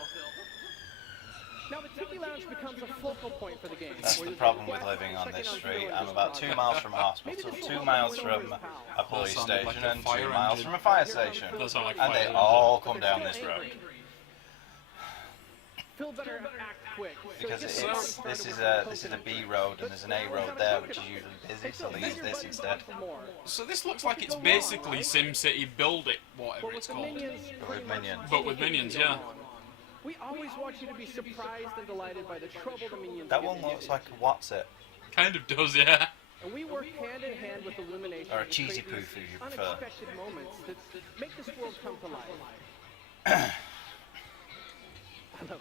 Now the tiki lounge becomes a focal point for the game. That's the problem with living on this street. I'm about 2 miles from a hospital, 2 miles from a police That sounded like station, a and 2 fire miles engine. from a fire station. That sounded like And fire they engine. all come down this road. Phil better act quick. Because this is a B road and there's an A road there, which is usually busy, so they use this instead. So this looks like it's basically SimCity Build It, whatever it's called. With minions. But with minions, yeah. We always want you to be surprised and delighted by the trouble the minions That get one in. looks like a what's it? Kind of does, yeah. And we work hand in hand with Illumination Or a to cheesy create poof, these if you prefer. unexpected moments that make this world come to life.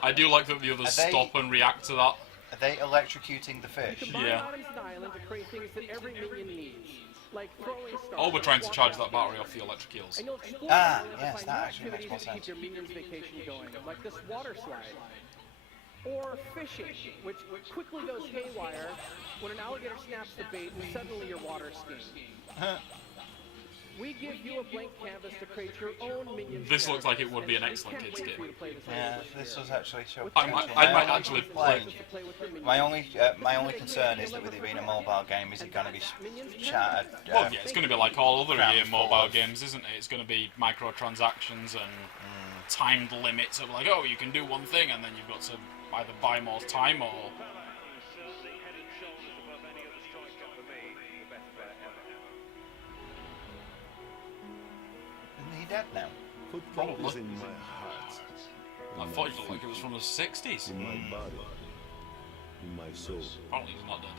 I do like that the others Are they- stop and react to that. Are they electrocuting the fish? Combine Yeah. items and island to create things that every minion needs, like throwing stars. Oh, we're trying to charge that battery off the electric eels. And you'll explore Ah, the island to yes, find that new actually makes activities more to keep sense. your minions' vacation going, like this water slide. Or fishing, which quickly goes haywire when an alligator snaps the bait and suddenly your water skiing. We give you a blank canvas to create your own minion. This looks like it would be an We excellent can't kids wait for you game. to play this Yeah, game. this was actually show I might actually play. My only concern is that with it being a mobile game, is it going to be chattered? Well, yeah, it's going to be like all other Round EA mobile forward. games, isn't it? It's going to be microtransactions and timed limits of like, oh, you can do one thing, and then you've got to either buy more time or... Isn't he dead now? Football is Probably. in my heart, I thought it looked like it was from the 60s. in my body, in my soul. Apparently he's not dead.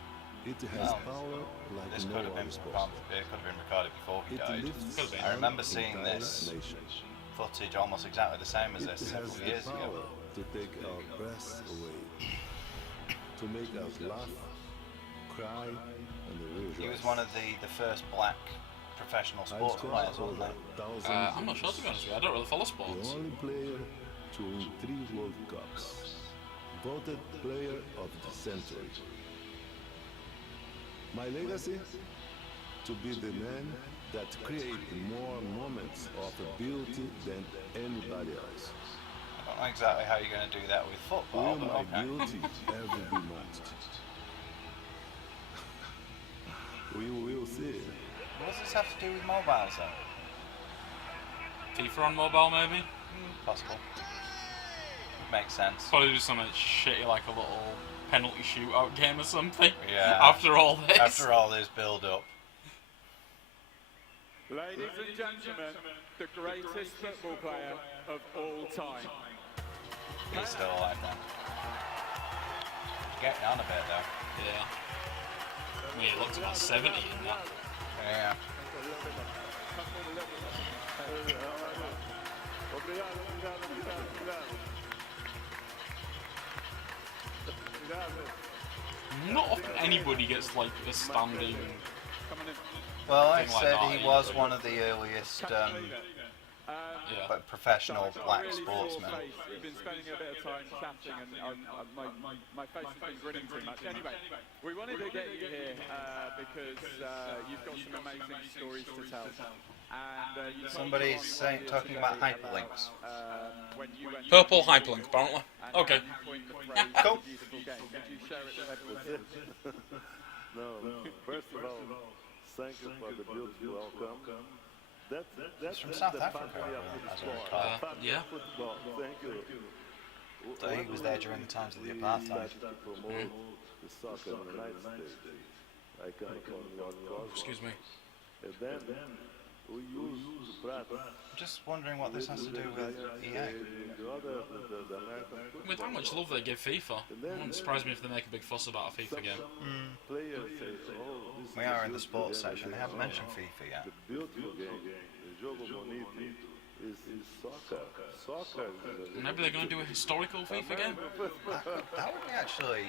It has Well, power like This no could have been other sport. recorded before he It died. lifts Could be. I remember an seeing entire this nation. footage almost exactly the same as It this has several the years power ago. to take our breaths away, to make us laugh, cry, and rejoice. He was one of the first black professional I've sports scored players, over wasn't he? 1,000 I'm not sure, to be honest with you. I don't really follow The sports. only player to win 3 World Cups. Voted Player of the Century. My legacy? To be the man that create more moments of beauty than anybody else. I don't know exactly how you're going to do that with football, Will but my okay. beauty ever be matched? We will see. What does this have to do with mobiles then? FIFA on mobile, maybe? Possible. Makes sense. Probably do something shitty like a little penalty shootout game or something. Yeah. After all this. After all this build up. Ladies and gentlemen, the greatest football player of all time. He's still alive now. getting on a bit though. Yeah. I mean, it looks about 70 in that. Yeah. Not often anybody gets like a standing. Well, I Thing like said that, he yeah. was one of the earliest Yeah. like professional black sportsmen. We've been spending a bit of time chatting, and my face has been grinning too much. Anyway, we wanted to get you here because you've got some amazing stories to tell. And you Somebody's talking about hyperlinks. when you went Purple hyperlink, apparently. Okay. Cool. beautiful game. Could you share it with everyone? No, first of all, thank you for the beautiful welcome. That's from South the Africa, family of the as I sport. recall. Family Yeah. of football. Thank you. So he was there during the times of the We apartheid. started to promote the soccer in the United States. I come from New York. Excuse me. And then we use practice. I'm just wondering what this has to do with EA. The American With how much love they give FIFA, it wouldn't surprise me if they make a big fuss about a FIFA game. players say, oh, this We are in the sports section. They haven't mentioned FIFA yet. the beautiful game, the jogo bonito, is soccer. Soccer is Maybe they're going to do a historical FIFA game? That would be actually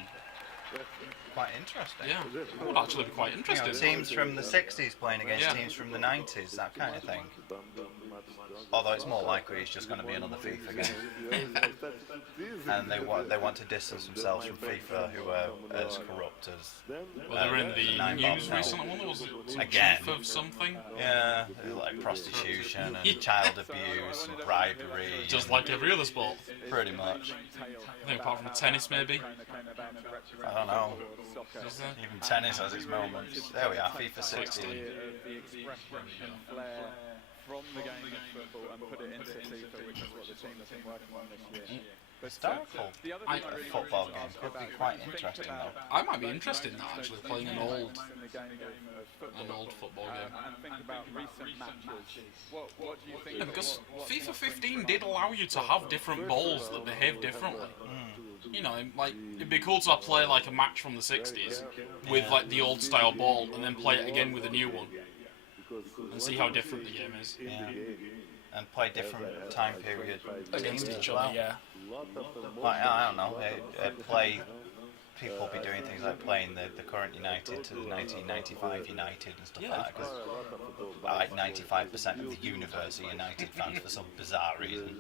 quite interesting. Yeah, that would actually be quite You know, interesting. teams from the 60s playing against Yeah. teams from the 90s, that kind of thing. Although it's more likely it's just going to be another FIFA game. And they want to distance themselves from FIFA, who are as corrupt as Well, they were in the Nine news Ball recently, one was some Again. chief of something. yeah, like prostitution and child abuse and bribery. Just like every other sport. Pretty much. I think apart from tennis, maybe. I don't know. Is there? Even tennis has its moments. There we are, FIFA 16. the expression and flair from the game of football and put it into FIFA, which is what the team has been working on this year. But Historical the other I- thing I really football wanted to game ask could be about quite is think interesting about though. I might be interested in that actually, playing an old moments in the game of an old football game. and think about recent matches. What do you think? Yeah, because FIFA 15 did allow you to have different balls that behave differently. You know, like it'd be cool to play like a match from the 60s with like the old style ball, and then play it again with a new one, and see how different the game is Yeah. And play different time period against teams each as other. well. Yeah. Like, I don't know, play, people be doing things like playing the current United to the 1995 United and stuff Yeah. like that, because like 95% of the universe are United fans for some bizarre reason.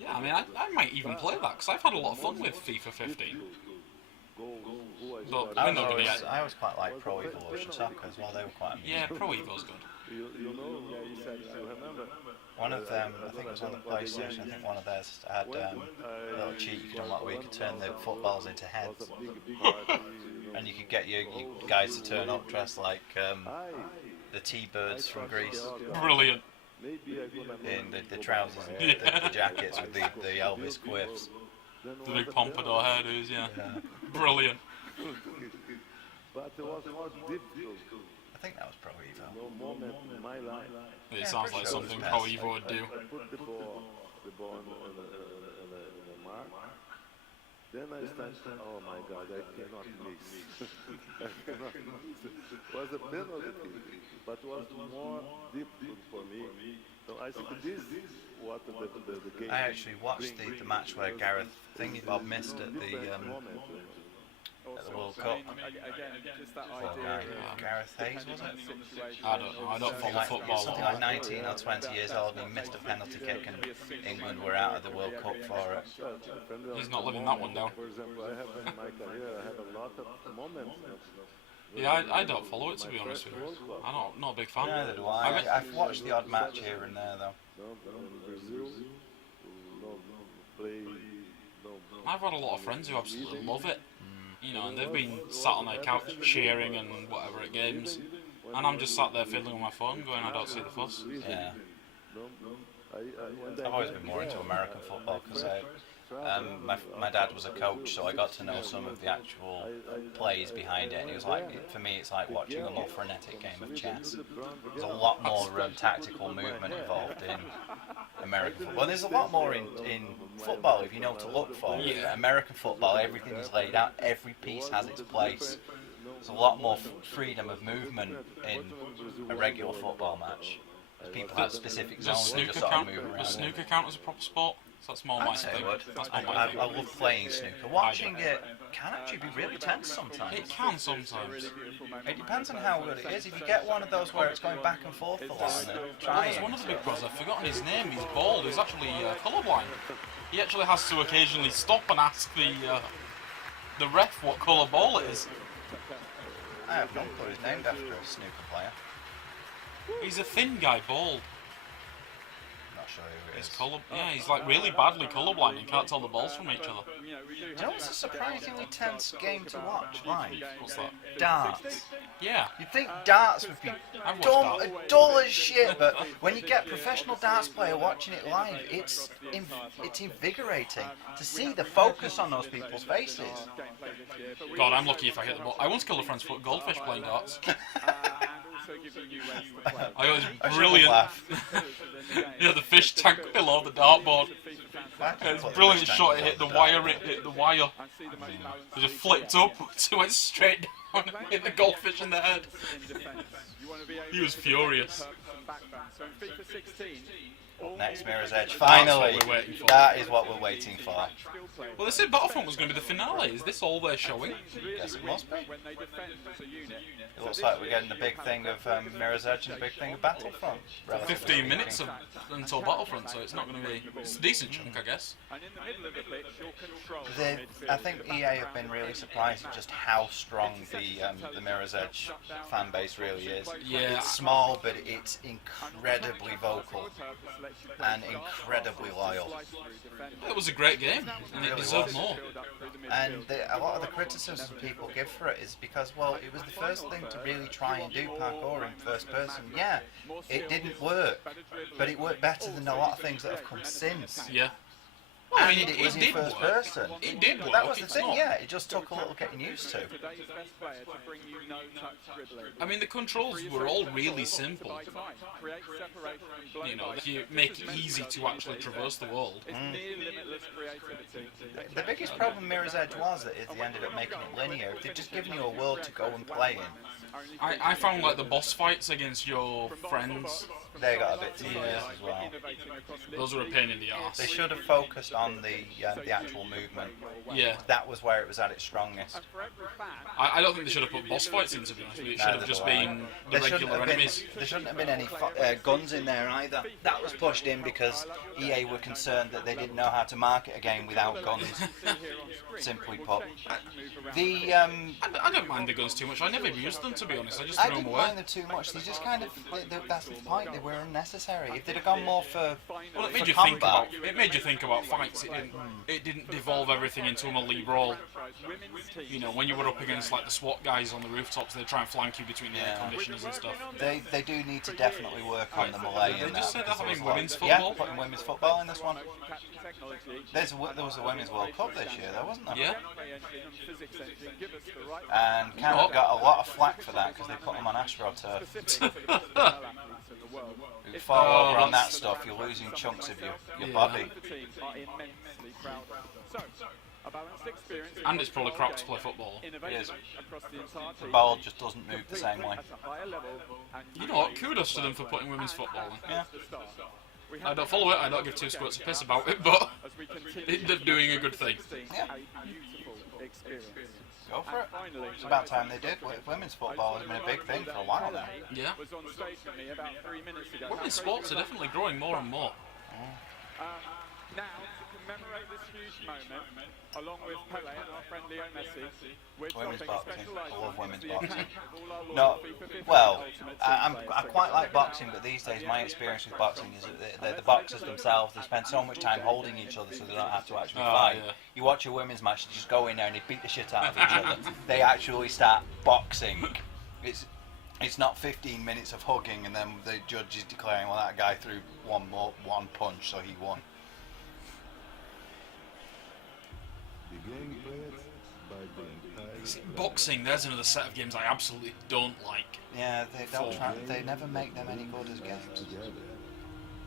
Yeah, I mean, I might even play that because I've had a lot of fun with FIFA 15. But we're not gonna get. I always quite like Pro Evolution Soccer as well, they were quite amusing. Yeah, Pro Evo's good. One of them, I think it was on the PlayStation, I think one of theirs had a little cheat you could unlock where you could turn the footballs into heads. And you could get your guys to turn up dressed like the T-Birds from Greece, Brilliant. in the trousers and the jackets with the Elvis quiffs. The big pompadour hairdos, yeah. Brilliant. But it was more difficult. I think that was Pro Evo. No moment in my life. It sounds like something Pro Evo would do. I put the ball in the mark. Then I started, oh my God, I cannot miss. I cannot miss. It was a penalty, but it was more difficult for me. So I think this is what the game. I actually watched the match where Gareth Thingy Bob missed at the World Cup. Again, just that Poor idea guy. Gareth Hayes, was it? I don't know. I don't follow Like, football. something like 19 or 20 years old and he missed a penalty kick and England were out of the World Cup for it. He's not living that one down. For example, I have in my career, I have a lot of moments. Yeah, I don't follow it to be honest with you. I'm not a big fan. Neither do I bet- I've watched the odd match here and there though. No, in Brazil, no play, no. I've had a lot of friends who absolutely love it. You know, and they've been sat on their couch cheering and whatever at games, and I'm just sat there fiddling with my phone, going, I don't see the fuss. Yeah. No, I've always been more into American football because My dad was a coach, so I got to know some of the actual plays behind it, and it was like, for me, it's like watching a more frenetic game of chess. There's a lot more tactical movement involved in American football. There's a lot more in football if you know what to look for. Yeah. American football, everything is laid out, every piece has its place. There's a lot more freedom of movement in a regular football match. People have specific Does zones that snooker just sort count? of move around. Does snooker count as a proper sport? So that's more my I'd say thing. it would. That's more my I thing. love playing snooker. Watching it can actually be really tense sometimes. It can sometimes. It depends on how good it is. If you get one of those where it's going back and forth a lot, then try There's it. one of the big brothers, I've forgotten his name, he's bald, he's actually colourblind. He actually has to occasionally stop and ask the ref what colour ball it is. I have no clue. He's named after a snooker player. He's a thin guy, bald. Not sure who it is. He's yeah, he's like really badly colourblind and can't tell the balls from each other. You know what's a surprisingly tense game to watch live? What's that? Darts. Yeah. You'd think darts would be I've watched dull, darts. dull as shit, but when you get a professional darts player watching it live, it's invigorating to see the focus on those people's faces. God, I'm lucky if I hit the ball. I once killed a friend's foot goldfish playing darts. I was brilliant. Yeah, the fish tank below the dartboard. It was brilliant shot. It hit the wire. It hit the wire. It just flipped up. It went straight down and hit the goldfish in the head. He was furious. Next Mirror's Edge. That's what Finally, we're waiting for. that is what we're waiting for. Well, they said Battlefront was going to be the finale. Is this all they're showing? Guess it must be. It looks like we're getting a big thing of Mirror's Edge and a big thing of Battlefront. 15 minutes until Battlefront, so it's not going to be. It's a decent chunk, I guess. I think EA have been really surprised at just how strong the Mirror's Edge fan base really is. Yeah. It's small, but it's incredibly vocal and incredibly loyal. It was a great game, and it really deserved was. more. And a lot of the criticism people give for it is because, well, it was the first thing to really try and do parkour in first person. Yeah, it didn't work, but it worked better than a lot of things that have come since. Yeah. Well, I And mean, it was in did first work. person. It did But work. that was the it's thing, not. yeah. It just took a little getting used to. I mean, the controls were all really simple. You know, you make it easy to actually traverse the world. The biggest problem Mirror's Edge was that they ended up making it linear. If they'd just given you a world to go and play in, I found like the boss fights against your friends, they got a bit tedious as well. those were a pain in the arse. They should have focused on the actual movement. Yeah. That was where it was at its strongest. I don't think they should have put boss fights in, to be honest with you. It should have Neither just do I. been the regular enemies. There shouldn't have been any guns in there either. That was pushed in because EA were concerned that they didn't know how to market a game without guns. Simply put. I don't mind the guns too much. I never used them, to be honest. I just I threw them didn't away. mind them too much. They just kind of, that's the point. They were unnecessary. If they'd have gone more for Well, it made for you combat, think about. It made you think about fights. It didn't devolve everything into a melee brawl. You know, when you were up against like the SWAT guys on the rooftops, they'd try and flank you between the air conditioners and stuff. They do need to definitely work on the melee. They in just that, said they're because it was having like- women's Yeah, football. putting women's football in this one. There was a Women's World Cup this year, though, wasn't there? Yeah. And Canada got a lot of flack for that because they put them on AstroTurf. You fall over on that stuff, you're losing chunks of your body. And it's probably crap to play football. It is. The ball just doesn't move the same way. You know what? Kudos to them for putting women's football in. Yeah. I don't follow it. I don't give two squirts of piss about it, but they're doing a good thing. Yeah. Go for it. It's about time they did. Women's football has been a big thing for a while now. Yeah. Women's sports are definitely growing more and more. Now, to commemorate this huge moment, along with Pele and our friend Leo Messi, we're Women's dropping boxing. special I love items women's to boxing. encourage all our loyal No, FIFA 15 well, Ultimate I Team quite like players. boxing, but these days my experience with boxing is that the boxers themselves, they spend so much time holding each other so they don't have to actually fight. Yeah. You watch a women's match, they just go in there and they beat the shit out of each other. They actually start boxing. It's not 15 minutes of hugging and then the judge is declaring, well, that guy threw one punch, so he won. The game played by the entire See, boxing, there's another set of games I absolutely don't like. Yeah, they don't Full. try. They never make them any good as games, together.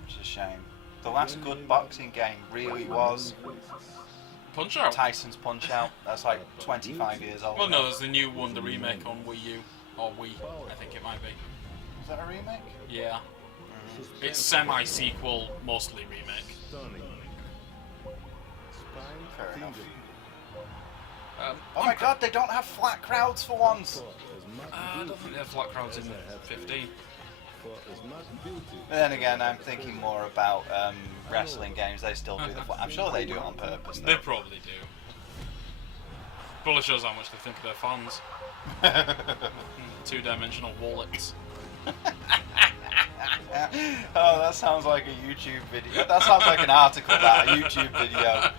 which is a shame. The last good boxing game really was Punch Out. Tyson's Punch Out. That's like 25 years old. Well, no, there's the new one, the remake on Wii U. Or Wii, I think it might be. Is that a remake? Yeah. It's semi-sequel, mostly remake. Stunning. Fair enough. Um, Oh my god, they don't have flat crowds for once! I don't think they have flat crowds in 15. But then again, I'm thinking more about wrestling games. They still do the flat. I'm sure they do it on purpose. They Though. probably do. Probably shows how much they think of their fans. Two-dimensional wallets. Oh, that sounds like a YouTube video. That sounds like an article about a YouTube video.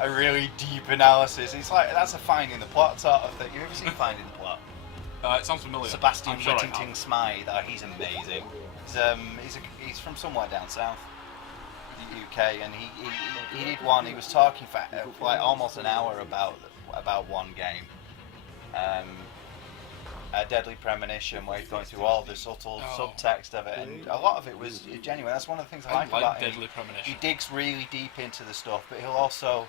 A really deep analysis. It's like, that's a Finding the Plot sort of thing. You ever seen Finding the Plot? It sounds familiar. Sebastian I'm sure I Whittington have. Smythe. Oh, he's amazing. He's from somewhere down south, the UK, and he did one. He was talking for like almost an hour about one game. A Deadly Premonition, where he's going through all the subtle subtext of it, and a lot of it was genuine. That's one of the things I like about him. Deadly Premonition. He digs really deep into the stuff, but he'll also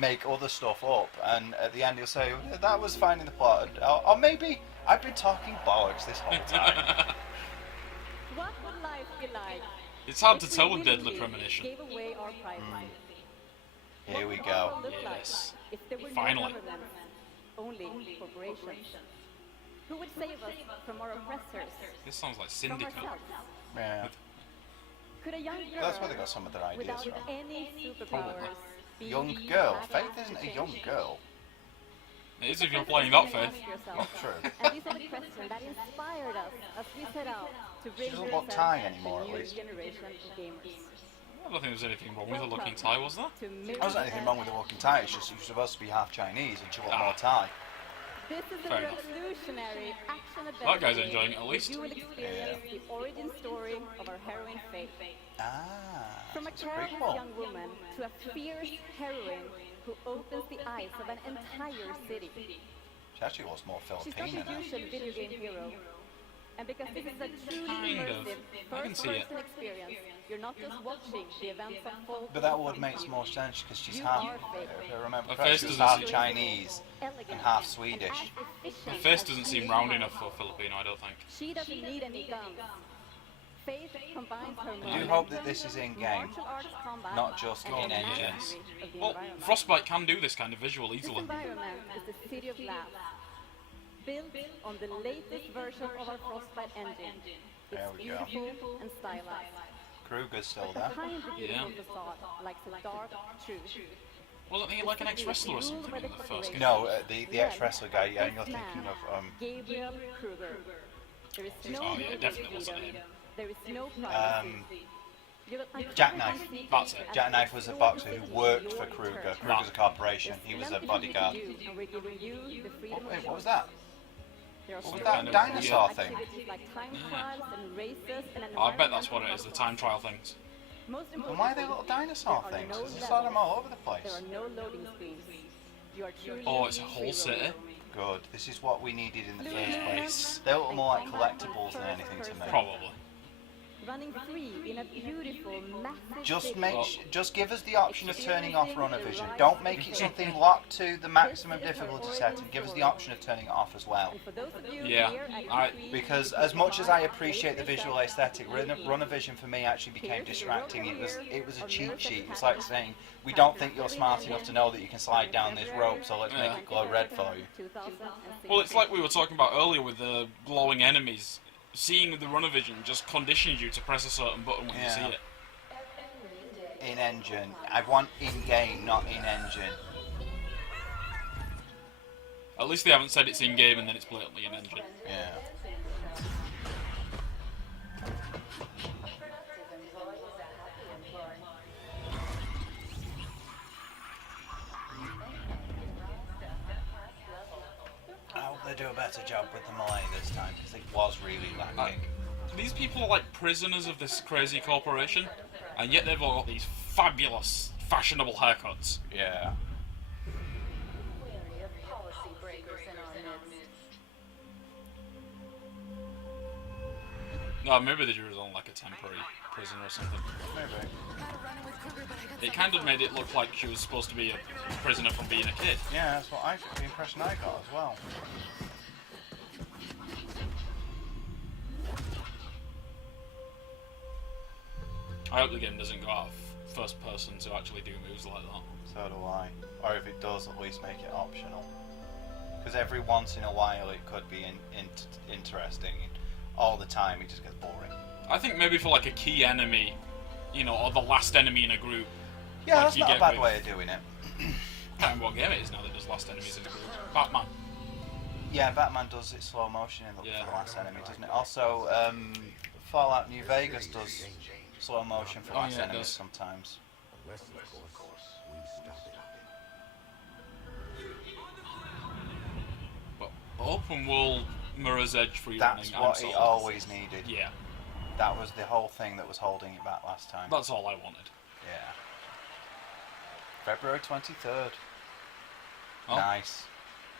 make other stuff up, and at the end he'll say, that was Finding the Plot, or maybe I've been talking bollocks this whole time. What would life be like? It's hard to if we tell with Deadly willingly Premonition. Gave away our privacy? Here we What would go. our world look like Yes. if there were Finally. no governments, only corporations? Who would save us from our oppressors? This sounds like From Syndicate. ourselves? Yeah. Could a young girl That's where they got some of their ideas without from. any Probably. superpowers be Young the girl. badass Faith isn't a change? young girl. It is if you're playing that, Faith. Not true. And these are the questions that inspired us as we set out to bring doesn't look ourselves Thai to anymore, at new least. generation of gamers. I don't think there's anything wrong with a looking Thai, was there? To There wasn't anything wrong with the looking Thai, it's just she was supposed to be half Chinese and she looked more Ah. Thai. This is a Fair enough. revolutionary action adventure. That guy's enjoying it at least. You will experience the origin story of our heroine Faith. Ah, From a it's a careless prequel. young woman to a fierce heroine who opens the eyes of an entire city. She actually looks more She's not Filipino the now. usual video game hero. And because this is a truly Kind of. immersive I can see it. first-person experience, you're not just watching the events unfold. But that would make more sense because she's You half, are Faith. if I remember Her correctly, face she was doesn't half seem- Chinese elegant, and half Swedish. as efficient The face as doesn't any seem round human. enough for Filipino, I don't think. She doesn't need any guns. Faith combines her I do hope that this is in-game, martial arts combat, not just and in the engine. mastery of the Well, environment. Frostbite can do this kind of visual This easily. environment is the City of Labs, built on the latest version of our Frostbite engine. There It's we go. beautiful and stylized. Kruger's still But there. behind the beautiful Yeah. facade lies a dark truth. Wasn't he like an ex-wrestler or something in the first game? No, the ex-wrestler guy, yeah, and you're thinking of, Gabriel Kruger. There is no Oh, yeah, legal definitely was freedom. him. There is no privacy. You will Jackknife. uncover That's it. as Jackknife was a you boxer who visit worked your for Kruger. turf. Kruger's a corporation, he was a There's plenty for bodyguard. you to do, and we're giving you the freedom of What was choice. that? There are What was stories, that dinosaur thing? activities like time trials and races and an Oh, I bet that's what it environmental is, the time trial things. Most And why are they little dinosaur there are things? no There's just them all over the There place. are no loading screens. You are truly Oh, it's a in whole free city? roam. Good. This is what we needed in the Fluid first movement place. They look and more like combat collectibles than first anything to me. person. Probably. Running free in a beautiful, massive Just city. make, just give us the option of turning off runner vision. Don't make it something locked to the maximum difficulty setting. Give us the option of turning it off as well. And for those of you Yeah, here at I- E3, Because as much as I appreciate the visual aesthetic, runner vision for me actually became distracting. It was a cheat sheet. It's like saying, we don't think you're smart enough to know that you can slide down this rope, so let's make it glow red for you. 2016. Well, it's like we were talking about earlier with the glowing enemies. Seeing the runner vision just conditions you to press a certain button when you see Yeah. it. In engine. I want in game, not in engine. At least they haven't said it's in game and then it's blatantly in engine. Yeah. I hope they do a better job with the Malay this time because it was really lacking. These people are like prisoners of this crazy corporation, and yet they've all got these fabulous, fashionable haircuts. Yeah. No, maybe they drew on like a temporary prison or something. Maybe. It kind of made it look like she was supposed to be a prisoner from being a kid. Yeah, that's what the impression I got as well. I hope the game doesn't go out of first person to actually do moves like that. So do I. Or if it does, at least make it optional. Because every once in a while it could be interesting. All the time it just gets boring. I think maybe for like a key enemy, you know, or the last enemy in a group. Yeah, like that's not a bad way of doing it. I can't remember what game it is now that does last enemies in a group. Batman. Yeah, Batman does it slow motion in for the last enemy, doesn't it? Also, Fallout New Vegas does slow motion for last enemies sometimes. But open world Mirror's Edge free That's running. what it always needed. Yeah. That was the whole thing that was holding it back last time. That's all I wanted. Yeah. February 23rd. Oh. Nice.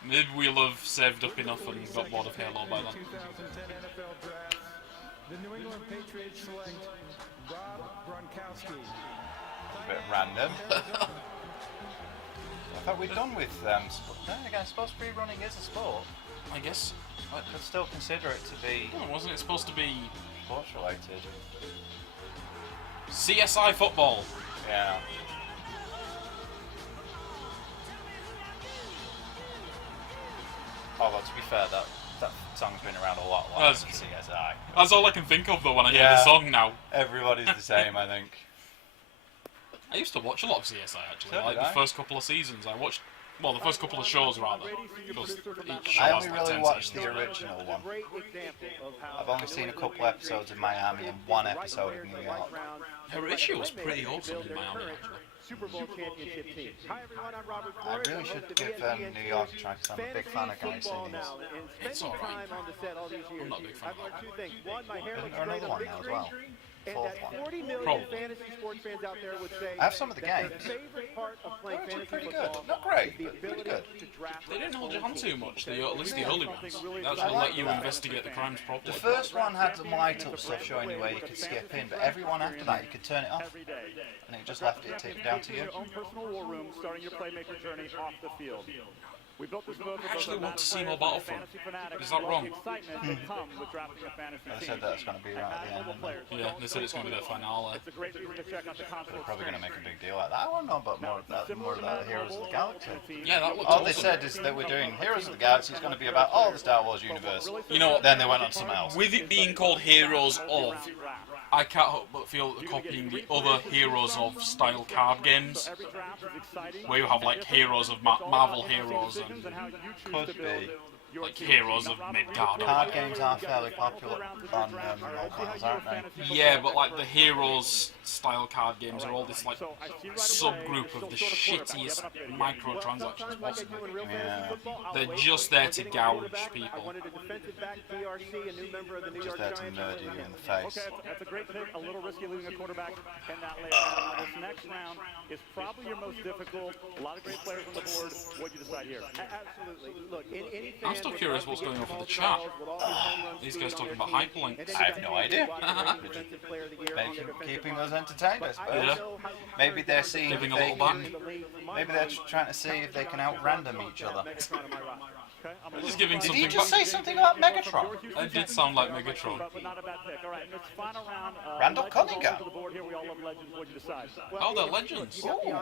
Maybe we'll have saved up enough and got bored of Halo by then. 2010 NFL Draft. The New England Patriots select Rob Gronkowski. A bit random. I thought we'd done with sport. No, again, I suppose free running is a sport. I guess. I could still consider it to be Wasn't it supposed to be sports related. CSI football? Yeah. Although to be fair, that song's been around a lot longer than CSI. That's all I can think of though when I hear the song now. Everybody's the same, I think. I used to watch a lot of CSI actually. So Like did the I. first couple of seasons, I watched. Well, the first couple of shows rather. Because each show I has only like really 10 watched seasons. the original one. I've only seen a couple episodes of Miami and one episode of New York. Horatio was pretty awesome in Miami actually. Super Bowl championship team. Hi everyone, I'm Robert I Flores. really should give New York a try because I'm a big fan of Guy Simmons. It's alright. On the set all these years. I'm not a big fan I've of learned that. two things. One, my hair Isn't looks there great another on one now as well? picture. And Fourth that one. 40 million Probably. fantasy sports fans out there would say I have some of the that games. their favorite part of playing They're actually fantasy pretty good. football Not great, is the but pretty ability good. to draft They didn't hold your hand too much. At least the Yeah. early ones. They I actually like let you that. investigate the crimes The properly. first one had some light-up stuff showing you where you could skip in, but everyone after that you could turn it off, every day. and it just left it down to you. Your own personal war room, starting your playmaker journey off the field. We built this book I actually want to see more Battlefront. Is that wrong? They said that's going to be right at the end, isn't it? Yeah, they said it's going to be their finale. It's a great reason to check out the console. They're probably going to make a big deal out of that. I want to know about more about Heroes of the Galaxy. Yeah, that looked All they awesome. said is that we're doing Heroes of the Galaxy. It's going to be about all the Star Wars universe. You know, Then they went on to something else. with it being called Heroes of, I can't help but feel that they're copying the other Heroes of style card games, where you have like Heroes of Marvel Heroes and Could be. like Heroes of Midgard. Card games are fairly popular on mobiles, aren't they? Yeah, but like the Heroes style card games are all this like subgroup of the shittiest microtransactions possible. Yeah. They're just there to gouge people. Just there to murder you in the face. That's a great pick, a little risky losing a quarterback in that late round. This next round is probably your most difficult. A lot of great players on the board. What do you decide here? Absolutely. Look, any I'm still curious what's going on for the chat. These guys talking about hyperlinks. I have no idea. Keeping us entertained, I suppose. Yeah. Maybe they're seeing if Giving a they little back. can, maybe they're trying to see if they can out-random each other. They're just giving Did something he just back. say something about Megatron? It did sound like Megatron. Randall Cunningham. Oh, they're legends. Ooh.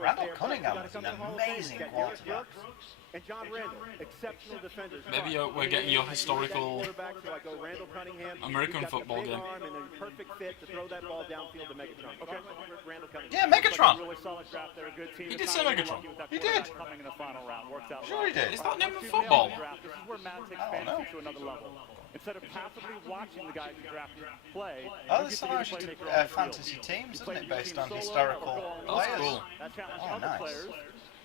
Randall Cunningham is an amazing quarterback. And John Randall, exceptional defenders. Maybe we're getting your historical American football game. Perfect fit to throw that ball downfield to Megatron. Okay, Randall Cunningham. Yeah, Megatron. Really solid draft there, a good team. He did say Megatron. He did. Coming in the final round, worked out. Sure he did. Is that name of football? This is where Matt takes I don't know. fantasy to another level. Instead of passively watching the guys who drafted play, Oh, this allows you to fantasy teams, isn't it, based on historical That's players? cool. that challenge Oh, other nice. players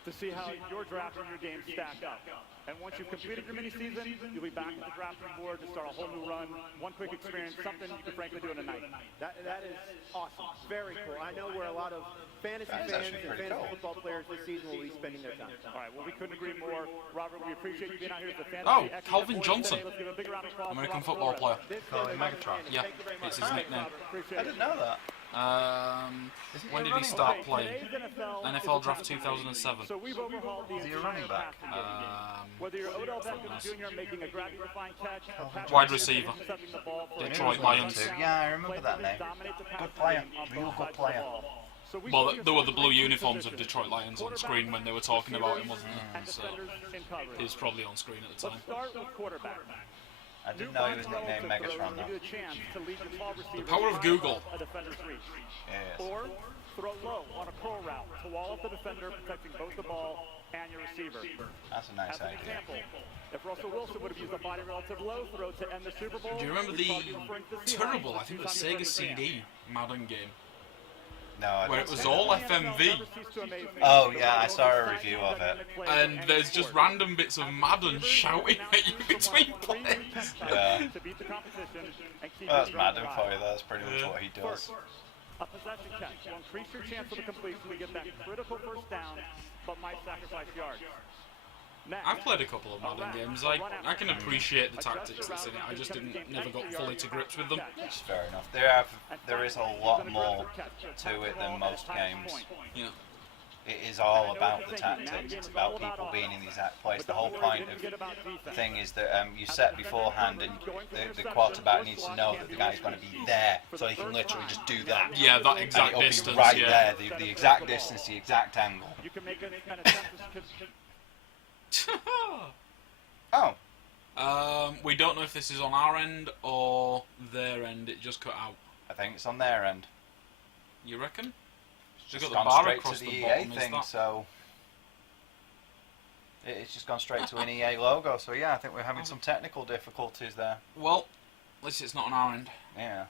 to see how your draft and your game stack up. And once you've completed your mini-season, you'll be back at the drafting board to start a whole new run, one quick experience, something you can frankly do in a night. That is awesome. Very cool. I know where a lot of fantasy That is fans actually and pretty fantasy cool. football players this season will be spending their time. All right, well, we couldn't agree more. Robert, we appreciate you being out here as the fantasy Oh, expert Calvin for us Johnson. today. Let's give a big round of applause for American Robert football Flores. player. Calling Megatron. Yeah, it's his nickname. I didn't know that. When did he start playing? NFL Draft 2007. So we've overhauled the Is he a entire running back? passing game. Whether you're Odell Beckham Jr. making a gravity-defying catch, a pass Wide receiver. intercepting the ball for a Detroit touchdown. Lions. Yeah, I remember that name. Dominate the Good passing player. game on Real both good sides of the player. ball. So we Well, see there were the a blue few uniforms of positions. Detroit Lions on screen when they were talking about him, wasn't there? And So defenders in coverage. he was probably on screen at the Let's time. start with quarterback. I didn't know he was nicknamed Megatron Give you though. a chance to lead your tall receiver power of Google. a defender's reach. Yes. Or throw low on a curl route to wall up the defender, protecting both the ball and your receiver. That's a nice As an idea. example, if Russell Wilson would have used a body relative low throw to end the Super Bowl, Do you remember we'd the probably be referring to the terrible, Seahawks I think it was as two-time Sega defenders. CD Madden game, No, I where didn't it was see all that. FMV, Oh, yeah, I saw a review of it. and there's just random bits of Madden shouting at you between plays. Yeah. To beat the competition and keep Well, that's your drive Madden alive. for you. That's pretty much Yeah. what he does. A possession catch will increase your chance of a completion to get that critical first down, but might sacrifice yards. Next, I've played a couple of Madden games. I can appreciate the tactics that's in it. I just never got fully to grips with them. It's fair enough. There is a lot more to it than most games. Yeah. It is all about the tactics. It's about people being in the exact place. The whole point of the thing is that you set beforehand, and the quarterback needs to know that the guy's going to be there, so he can literally just do that. Yeah, that And exact it'll be distance. right Yeah. there, the exact distance, the exact angle. You can make an attempt to Oh, We don't know if this is on our end or their end. It just cut out. I think it's on their end. You reckon? They've It's got the gone bar straight across to the the EA bottom. Is thing, that? so it's just gone straight to an EA logo. So yeah, I think we're having some technical difficulties there. Well, at least it's not on our end. Yeah.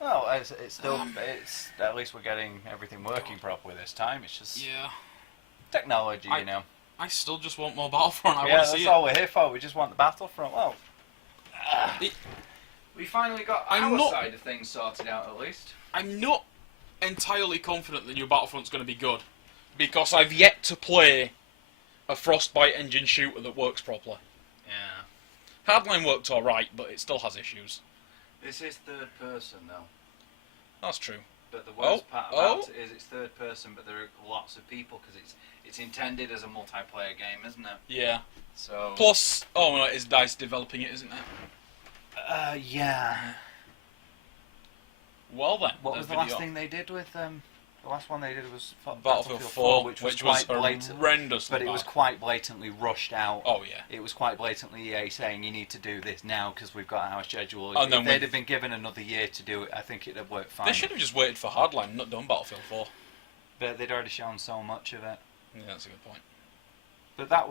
Well, it's still it's at least we're getting everything working properly this time. It's just Yeah. technology, you know. I still just want more Battlefront. I Yeah, want to that's see all we're here for. We just want the Battlefront. Well, it. we finally got I'm our not- side of things sorted out at least. I'm not entirely confident the new Battlefront's going to be good, because I've yet to play a Frostbite engine shooter that works properly. Yeah. Hardline worked alright, but it still has issues. This is third person though. That's true. But the worst Oh, part oh. about it is it's third person, but there are lots of people because it's intended as a multiplayer game, isn't it? Yeah. So. Plus, oh no, it's DICE developing it, isn't it? Yeah. Well then, What there's was the last video. thing they did with The last one they did was Battlefield 4, which was was quite blatant, horrendous. but it was quite blatantly rushed out. Oh yeah. It was quite blatantly EA saying you need to do this now because we've got our schedule. And then If they'd with- have been given another year to do it, I think it'd have worked fine. They should have just waited for Hardline, not done Battlefield 4. But they'd already shown so much of it. Yeah, that's a good point. But that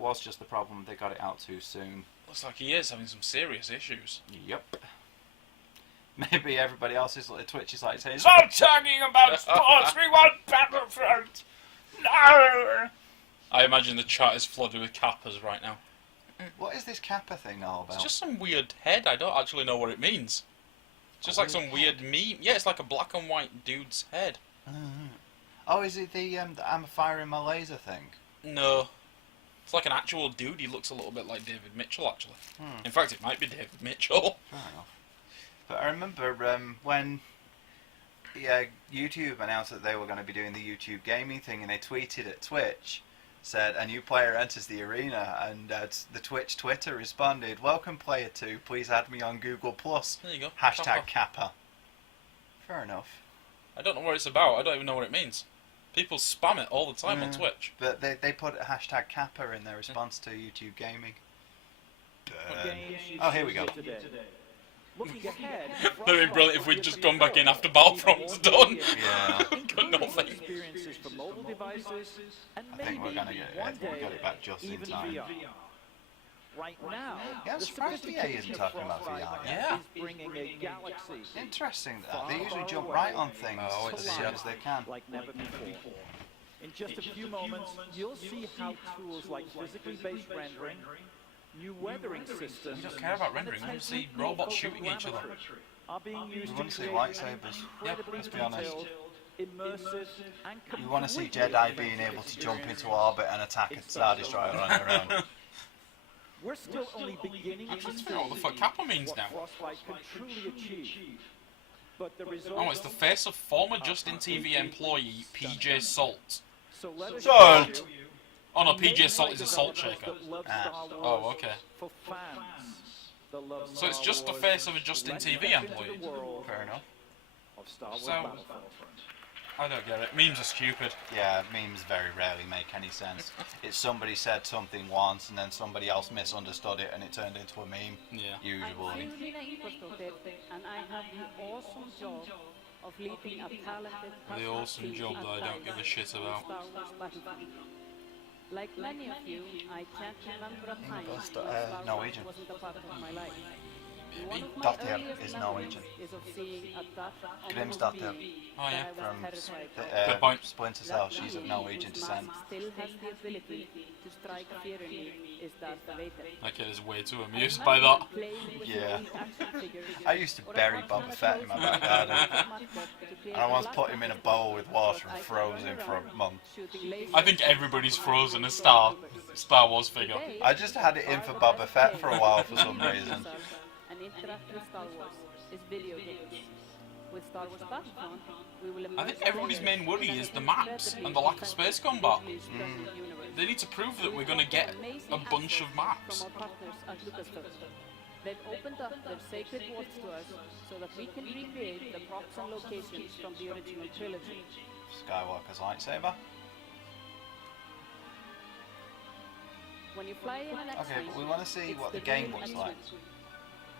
was just the problem. They got it out too soon. Looks like he is having some serious issues. Yep. Maybe everybody else's Twitch is like saying, "Stop talking about sports. We want Battlefront." No. I imagine the chat is flooded with kappas right now. What is this Kappa thing all about? It's just some weird head. I don't actually know what it means. It's just like some weird meme. Yeah, it's like a black and white dude's head. Oh, is it the I'm firing my laser thing? No. It's like an actual dude. He looks a little bit like David Mitchell, actually. In fact, it might be David Mitchell. Fair enough. But I remember when YouTube announced that they were going to be doing the YouTube gaming thing, and they tweeted at Twitch, said a new player enters the arena, and the Twitch Twitter responded, "Welcome player 2, please add me on Google+. There you go. Hashtag Kappa." Fair enough. I don't know what it's about. I don't even know what it means. People spam it all the time on Twitch. But they put a hashtag Kappa in their response to YouTube gaming. Oh, here we go. Looking ahead, That'd be brilliant if we'd just gone back in after Battlefront's done. Yeah. Got nothing. experiences for mobile devices, and I maybe think we're gonna get one it. day We got it back just in even time. VR. Right now, Yeah, I'm the surprised EA isn't sophistication of talking about Frostbite VR yet. is bringing a galaxy Interesting that they usually jump right on things Oh, as it's- soon as they can. like never before. In just a few moments, you'll see how tools like physically based rendering, new weathering systems, We don't care about rendering, we want to see robots shooting each other. are being used We want to see create lightsabers. Yeah, Let's be honest. detailed, immersive, and We want to see completely Jedi being able to jump into orbit and attack a Star Destroyer on their own. We're still only beginning I'm to trying to see figure out what the fuck Kappa means what now. Frostbite can truly achieve. But the results. Oh, it's the face of former Justin TV employee PJ Salt. So let us Salt! show you Oh no, the PJ main Salt is a salt developers shaker. that love Ah. Star Wars Oh, okay. For fans that love So it's Star just the Wars. face of a Justin Let's TV step into employee. the world Fair enough. of Star Wars So- Battlefront. I don't get it. Memes are stupid. Yeah, memes very rarely make any sense. It's somebody said something once and then somebody else misunderstood it and it turned into a meme. Yeah. I'm Usually. Fiorina Ingvarsdóttir, and I have the awesome job of leading a talented The awesome job that I don't give a shit about. Star Wars Battlefront. Like many of you, I can't remember a time when That's Star Norwegian. Wars wasn't a part of my life. One of my Dottir earliest is memories Norwegian. is of seeing a Dutch on Grim's the Dottir. TV Oh, yeah. that I From was terrified of. Good point. Splinter Cell, she's of Norwegian descent. Still has the ability to strike fear in me is Darth Vader. That kid is way too amused by that. Yeah. I used to bury Boba Fett in my back garden. And I once put him in a bowl with water and froze him for a month. I think everybody's frozen a Star Wars figure. I just had it in for Boba Fett for a while for some reason. And interact with Star Wars is video games. With Star Wars Battlefront, we will I think everybody's main worry is the maps and the lack of space combat. They need to prove that we're going to get a bunch of maps. From our partners at Lucasfilm. They've opened up their sacred worlds to us so that we can recreate the props and locations from the original trilogy. Skywalker's lightsaber. When you fly in an Okay, X-Wing, but we want to see it's what the the game real looks X-Wing. like.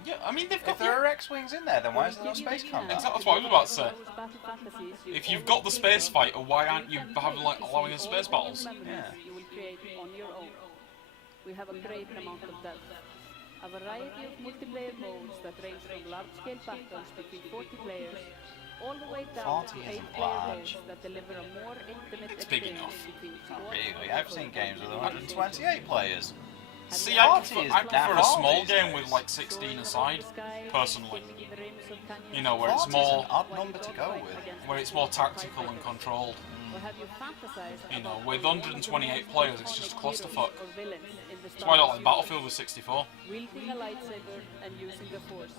Yeah, I mean, they've If got there the... are X-Wings in there, then why is there no space combat? Exactly, that's what I was about to say. If you've got the space fighter, why aren't you having, like, allowing us space battles? Yeah. You will create on your own. We have a great amount of depth. A variety of multiplayer modes that range from large-scale battles between 40 players all the way down 40 to isn't 8-player large. modes that deliver a more intimate It's big experience enough. between Not squads really. and I've seen players. games with 128 players. See, I 40 prefer, is I prefer a daft small these game days. with, like, 16 aside, personally. You know, where 40 it's is more... an odd number to go with. Where it's more tactical and controlled. Or have you fantasized You know, about with being one of the 128 most players, it's just a iconic clusterfuck. heroes or villains in the That's Star why I don't Wars like Battlefield with 64. wielding a lightsaber and using the Force,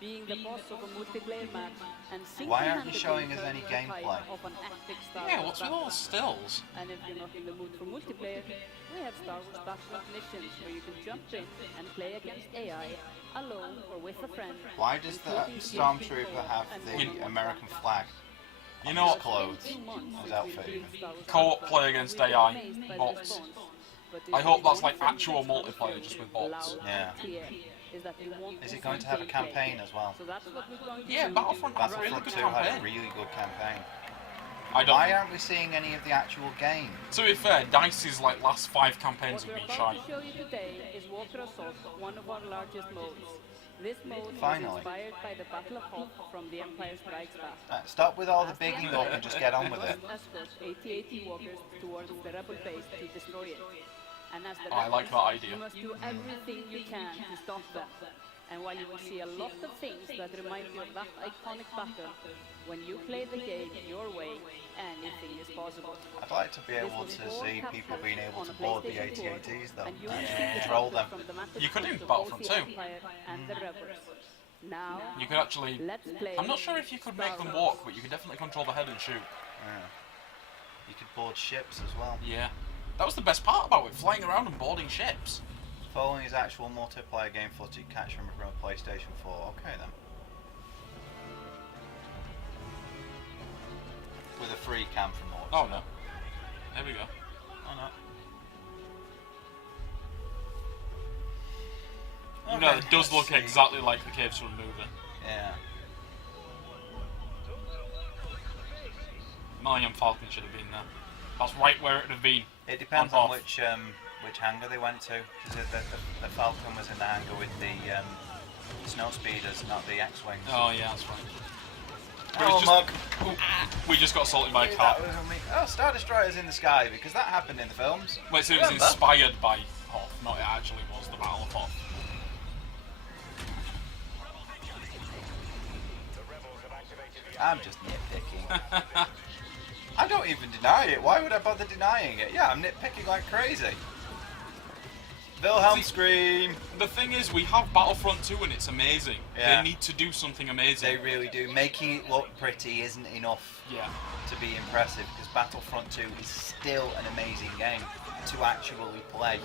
being the boss of a multiplayer match, and Why aren't you single-handedly showing us any turning the tide gameplay? of an epic Star Yeah, Wars what's with all the battle. stills? And if you're not in the mood for multiplayer, we have Star Wars Battlefront missions where you can jump in and play against AI, alone or with a friend. Why does the Stormtrooper have the American flag? You know what? Clothes. His outfit. Co-op play against AI, bots. I hope that's like actual multiplayer just with bots. Yeah. Is it going to have a campaign as well? So that's what we're going to Yeah, do. Battlefront has a really Battlefront good 2 had a campaign. really good campaign. I don't. Why aren't we seeing any of the actual game? To be fair, DICE's like last 5 campaigns What have we're been about shite. to show you today is Walker Assault, one of our largest modes. This mode Finally. was inspired by the Battle of Hoth from The Empire Strikes Back. Stop with all the bigging up and just get on with it. Escort AT-AT walkers towards the rebel base to destroy it. And as the I like rebels, that idea. you must do everything you can to stop them. And while you will see a lot of things that remind you of that iconic battle, when you play the game your way, anything is possible. I'd like to be able to see people being able to board the AT-ATs though. Control them. You could do Battlefront 2. And the rebels. Now, You could actually... let's play. I'm not sure if you could make them walk, but you could definitely control the head and shoot. Yeah. You could board ships as well. Yeah. That was the best part about it, flying around and boarding ships. Following his actual multiplayer game footage catch from a PlayStation 4. Okay then. With a free cam from Orcs. Oh no. There we go. Oh no. You know, Okay, it does look let's see. exactly like the caves from the movie. Yeah. Millennium Falcon should have been there. That's right where it would have been. It depends On on off. which hangar they went to. Because the Falcon was in the hangar with the snow speeders, not the X-wings. Oh yeah, that's right. But it's Oh, just- Mug. We just got assaulted by a That car. was on me. Oh, Star Destroyer's in the sky, because that happened in the films. Wait, so it was Remember? inspired by Hoth, not it actually was the Battle of Hoth. I'm just nitpicking. I don't even deny it. Why would I bother denying it? Yeah, I'm nitpicking like crazy. Wilhelm See- scream. The thing is, we have Battlefront 2 and it's amazing. Yeah. They need to do something amazing. They really do. Making it look pretty isn't enough Yeah. to be impressive, because Battlefront 2 is still an amazing game to actually play.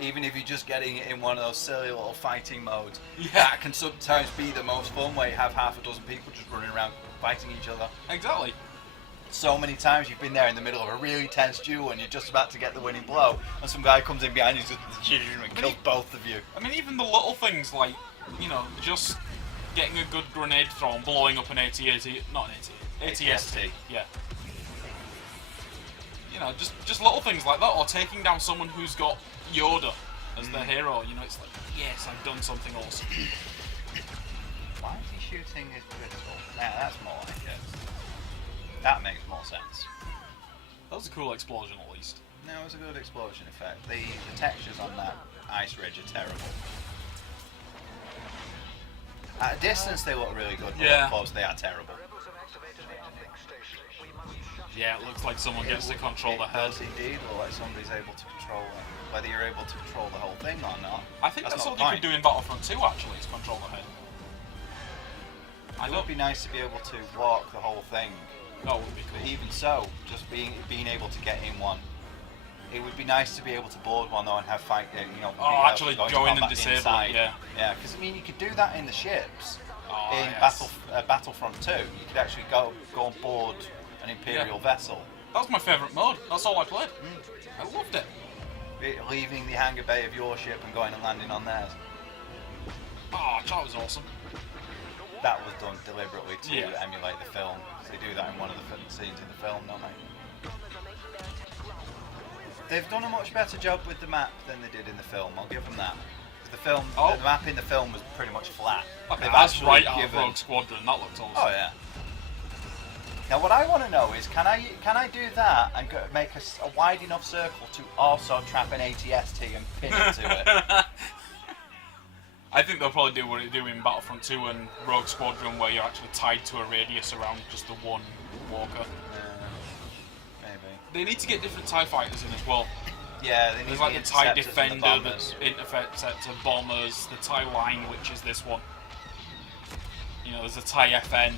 Even if you're just getting it in one of those silly little fighting modes, Yeah. that can sometimes be the most fun, where you have half a dozen people just running around fighting each other. Exactly. So many times you've been there in the middle of a really tense duel and you're just about to get the winning blow, and some guy comes in behind you and kills both of you. I mean, even the little things like, you know, just getting a good grenade thrown, blowing up an AT-AT, not an AT, ATST. Yeah. You know, just little things like that, or taking down someone who's got Yoda as their hero. You know, it's like, yes, I've done something awesome. Why is he shooting his pistol? Now that's more like it. That makes more sense. That was a cool explosion, at least. No, it was a good explosion effect. The textures on that ice ridge are terrible. At a distance they look really good, but Yeah. up close they are terrible. Yeah, it looks like someone gets to control the It head. does indeed look like somebody's able to control it. Whether you're able to control the whole thing or not. I think that's not all the they point. could do in Battlefront 2, actually, is control the head. It would be nice to be able to walk the whole thing. That would be But cool. even so, just being able to get in one, it would be nice to be able to board one though and have fight. You know, be able to Actually go into go in and combat disable it, inside. yeah. Yeah, because I mean you could do that in the ships. Oh, In yes. Battlefront 2, you could actually go on board an Imperial vessel, That was my favourite mode. That's all I played. I loved it. leaving the hangar bay of your ship and going and landing on theirs. Oh, that was awesome. That was done deliberately to Yeah. emulate the film. They do that in one of the scenes in the film, don't they? They've done a much better job with the map than they did in the film. I'll give them that. The film, Oh. the map in the film was pretty much flat. Okay, They've that's actually right out of given- Rogue Squadron. That looked awesome. Oh yeah. Now what I want to know is, can I do that and make a wide enough circle to also trap an ATST and pin it to it? I think they'll probably do what they do in Battlefront 2 and Rogue Squadron, where you're actually tied to a radius around just the one walker. Maybe. They need to get different TIE fighters in as well. Yeah, they need There's like the TIE interceptors and Defender, the bombers. the Interceptor bombers, the TIE Line, which is this one. You know, there's a TIE FN.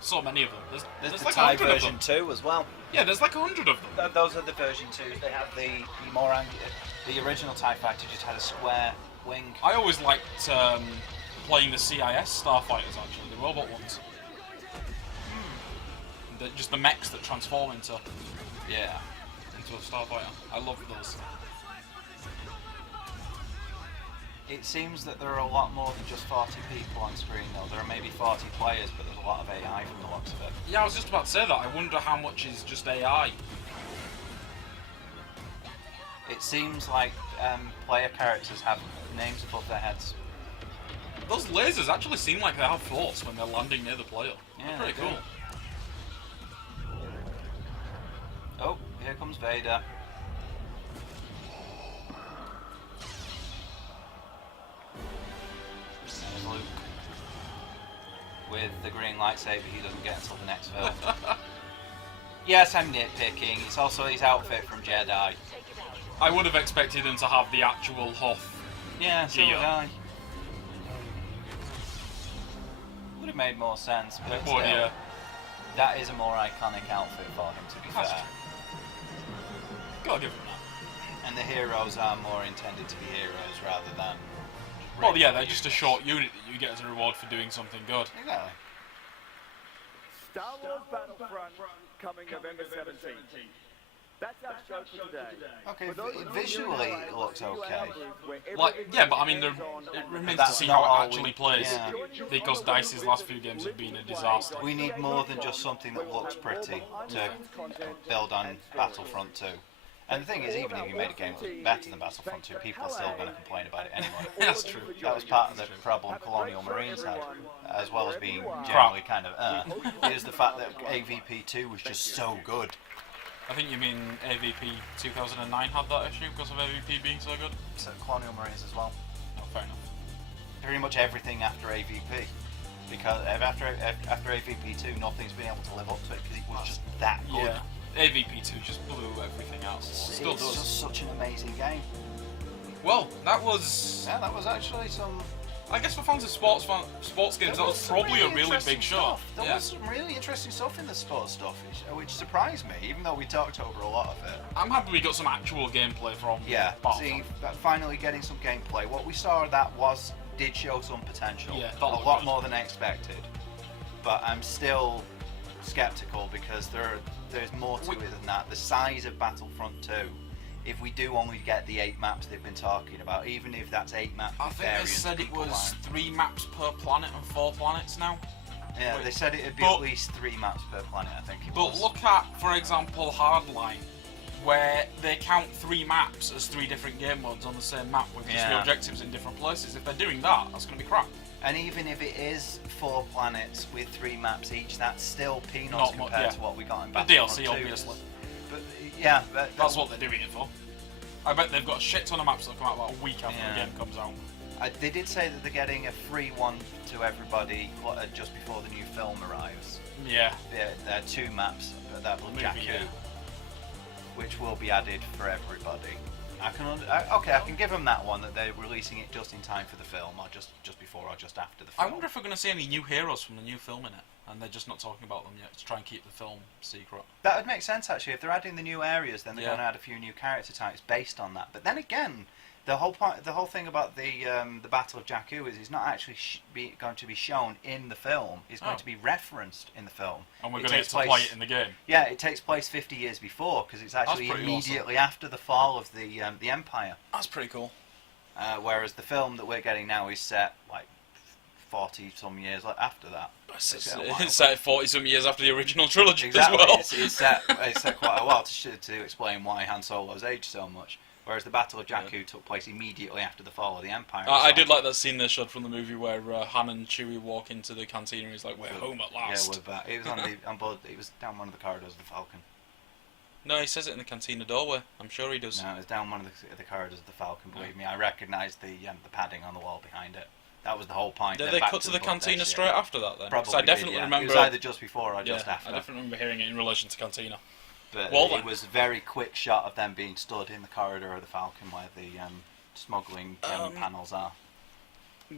So many of them. There's the like TIE 100 of version them. 2 as well. Yeah, there's like 100 of them. Those are the version 2s. They have the more angular. The original TIE fighter just had a square wing. I always liked playing the CIS starfighters, actually, the robot ones. Just the mechs that transform into Yeah. a starfighter. I love those. It seems that there are a lot more than just 40 people on screen though. There are maybe 40 players, but there's a lot of AI from the looks of it. Yeah, I was just about to say that. I wonder how much is just AI. It seems like player characters have names above their heads. Those lasers actually seem like they have force when they're landing near the player. Yeah, They're pretty they do. cool. Oh, here comes Vader. There's Luke. With the green lightsaber he doesn't get until the next film. Yes, I'm nitpicking. It's also his outfit from Jedi. I would have expected them to have the actual Hoth. Yeah, so Yeah. would I. Would have made more sense, but Well, still, yeah. that is a more iconic outfit for him, to be That's fair. Gotta give them that. And the heroes are more intended to be heroes rather than... Well, yeah, they're just a short unit that you get as a reward for doing something good. Exactly. Star Wars Battlefront coming November 17th. That's our show for today. Okay, For those of you visually who it are looks see you at okay. our booth where Like, everything yeah, but I mean, is hands-on it on remains to That's see not how all it actually we- plays. yeah. Because DICE's last few games have been a disaster. We need more than just something that looks pretty to build on Battlefront 2. And the thing is, even if you made a game better than Battlefront 2, people are still going to complain about it anyway. That's true. That was part of the problem Colonial Marines had, as well as being generally kind of is the fact that AVP 2 was just so good. I think you mean AVP 2009 had that issue because of AVP being so good? So Colonial Marines as well. Oh, fair enough. Pretty much everything after AVP. Because after AVP 2, nothing's been able to live up to it because it was just that good. Yeah. AVP 2 just blew everything out. Still It's does. just such an amazing game. Well, that was... Yeah, that was actually some... I guess for fans of sports games, that was probably a really interesting big show. stuff. There was some really interesting stuff in the sports stuff, which surprised me, even though we talked over a lot of it. I'm happy we got some actual gameplay from See, finally getting some gameplay. What we saw of that did show some potential. Yeah, a lot more than I expected. But I'm still skeptical because there's more to it than that. The size of Battlefront 2, if we do only get the 8 maps they've been talking about, even if that's 8 maps I with think they variants, said it people was aren't. 3 maps per planet and 4 planets now. Yeah, they said it'd be at least 3 maps per planet, I think it was. But look at, for example, Hardline, where they count 3 maps as 3 different game modes on the same map with just the objectives in different places. If they're doing that, that's going to be crap. And even if it is 4 planets with 3 maps each, that's still peanuts compared to what we got in the Battlefront DLC, 2. obviously. But yeah, that's what they're doing it for. I bet they've got a shit ton of maps that come out about a week after the game comes out. They did say that they're getting a free one to everybody just before the new film arrives. Yeah. There are 2 maps that will Jakku, which will be added for everybody. I can give them that one, that they're releasing it just in time for the film, or just before or just after the film. I wonder if we're going to see any new heroes from the new film in it, and they're just not talking about them yet to try and keep the film secret. That would make sense, actually. If they're adding the new areas, then they're going to add a few new character types based on that. But then again, the whole thing about the Battle of Jakku is it's not actually going to be shown in the film. It's going to be referenced in the film. And we're going to get to play it in the game. Yeah, it takes place 50 years before, because it's actually immediately after the fall of the Empire. That's pretty cool. Whereas the film that we're getting now is set like 40 some years after that. It's set 40 some years after the original trilogy as well. It's set quite a while to explain why Han Solo's aged so much. Whereas the Battle of Jakku took place immediately after the fall of the Empire. I did like that scene they showed from the movie where Han and Chewie walk into the canteen and he's like, "We're home at last." Yeah, we're back. It was on board. It was down one of the corridors of the Falcon. No, he says it in the cantina doorway. I'm sure he does. No, it was down one of the corridors of the Falcon. Believe me, I recognised the padding on the wall behind it. That was the whole point. Did they cut to the cantina straight after that then? Probably. I definitely remember. It was either just before or just after. I definitely remember hearing it in relation to cantina. But it was a very quick shot of them being stood in the corridor of the Falcon where the smuggling panels are.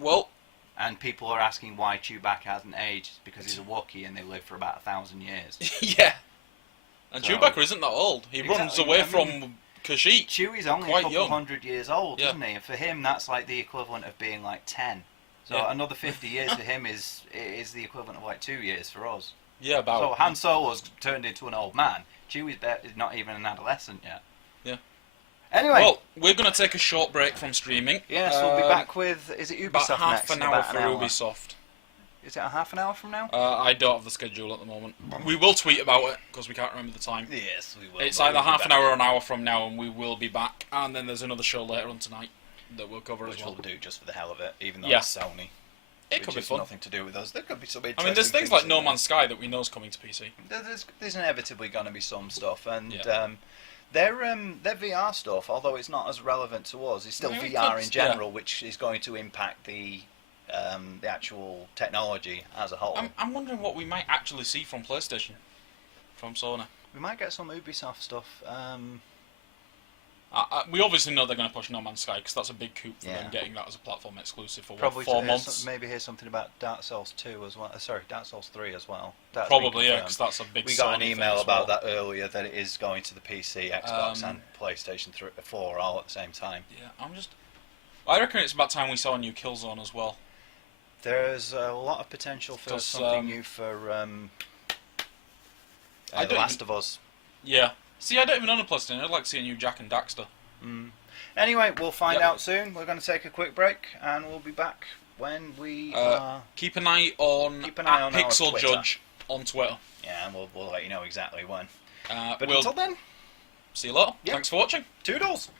Well, and people are asking why Chewbacca hasn't aged. It's because he's a Wookiee and they live for about 1,000 years. Yeah. And so, Chewbacca isn't that old. He runs away from Kashyyyk. Chewie's only a couple hundred years old, isn't he? And for him, that's like the equivalent of being like 10. So another 50 years for him is the equivalent of like 2 years for us. Yeah, about. So Han Solo's turned into an old man. Chewie's not even an adolescent yet. Yeah. Anyway. Well, we're going to take a short break from streaming. Yes, we'll be back with... Is it Ubisoft about next? Half an hour for Ubisoft. Is it a half an hour from now? I don't have the schedule at the moment. We will tweet about it, because we can't remember the time. Yes, we will. It's either half an hour or an hour from now, and we will be back. And then there's another show later on tonight that we'll cover as well. Which we'll do just for the hell of it, even though it's Sony. It could be fun. Nothing to do with us. There could be some interesting. I mean, there's things like No Man's Sky that we know is coming to PC. There's inevitably going to be some stuff, and their VR stuff, although it's not as relevant to us, is still VR in general, which is going to impact the actual technology as a whole. I'm wondering what we might actually see from PlayStation, from Sony. We might get some Ubisoft stuff. We obviously know they're going to push No Man's Sky because that's a big coup for them getting that as a platform exclusive for probably 4 months. Maybe hear something about Dark Souls 2 as well. Sorry, Dark Souls 3 as well. That's probably, yeah, because that's a big. We got an email about that earlier that it is going to the PC, Xbox, and PlayStation 4 all at the same time. Yeah, I reckon it's about time we saw a new Killzone as well. There's a lot of potential for something new for The Last of Us. Yeah. See, I don't even own a PlayStation. I'd like to see a new Jak and Daxter. Anyway, we'll find out soon. We're going to take a quick break, and we'll be back when we... keep an eye on Pixel Judge on Twitter. Yeah, and we'll let you know exactly when. But until then... see you later. Yep. Thanks for watching. Toodles.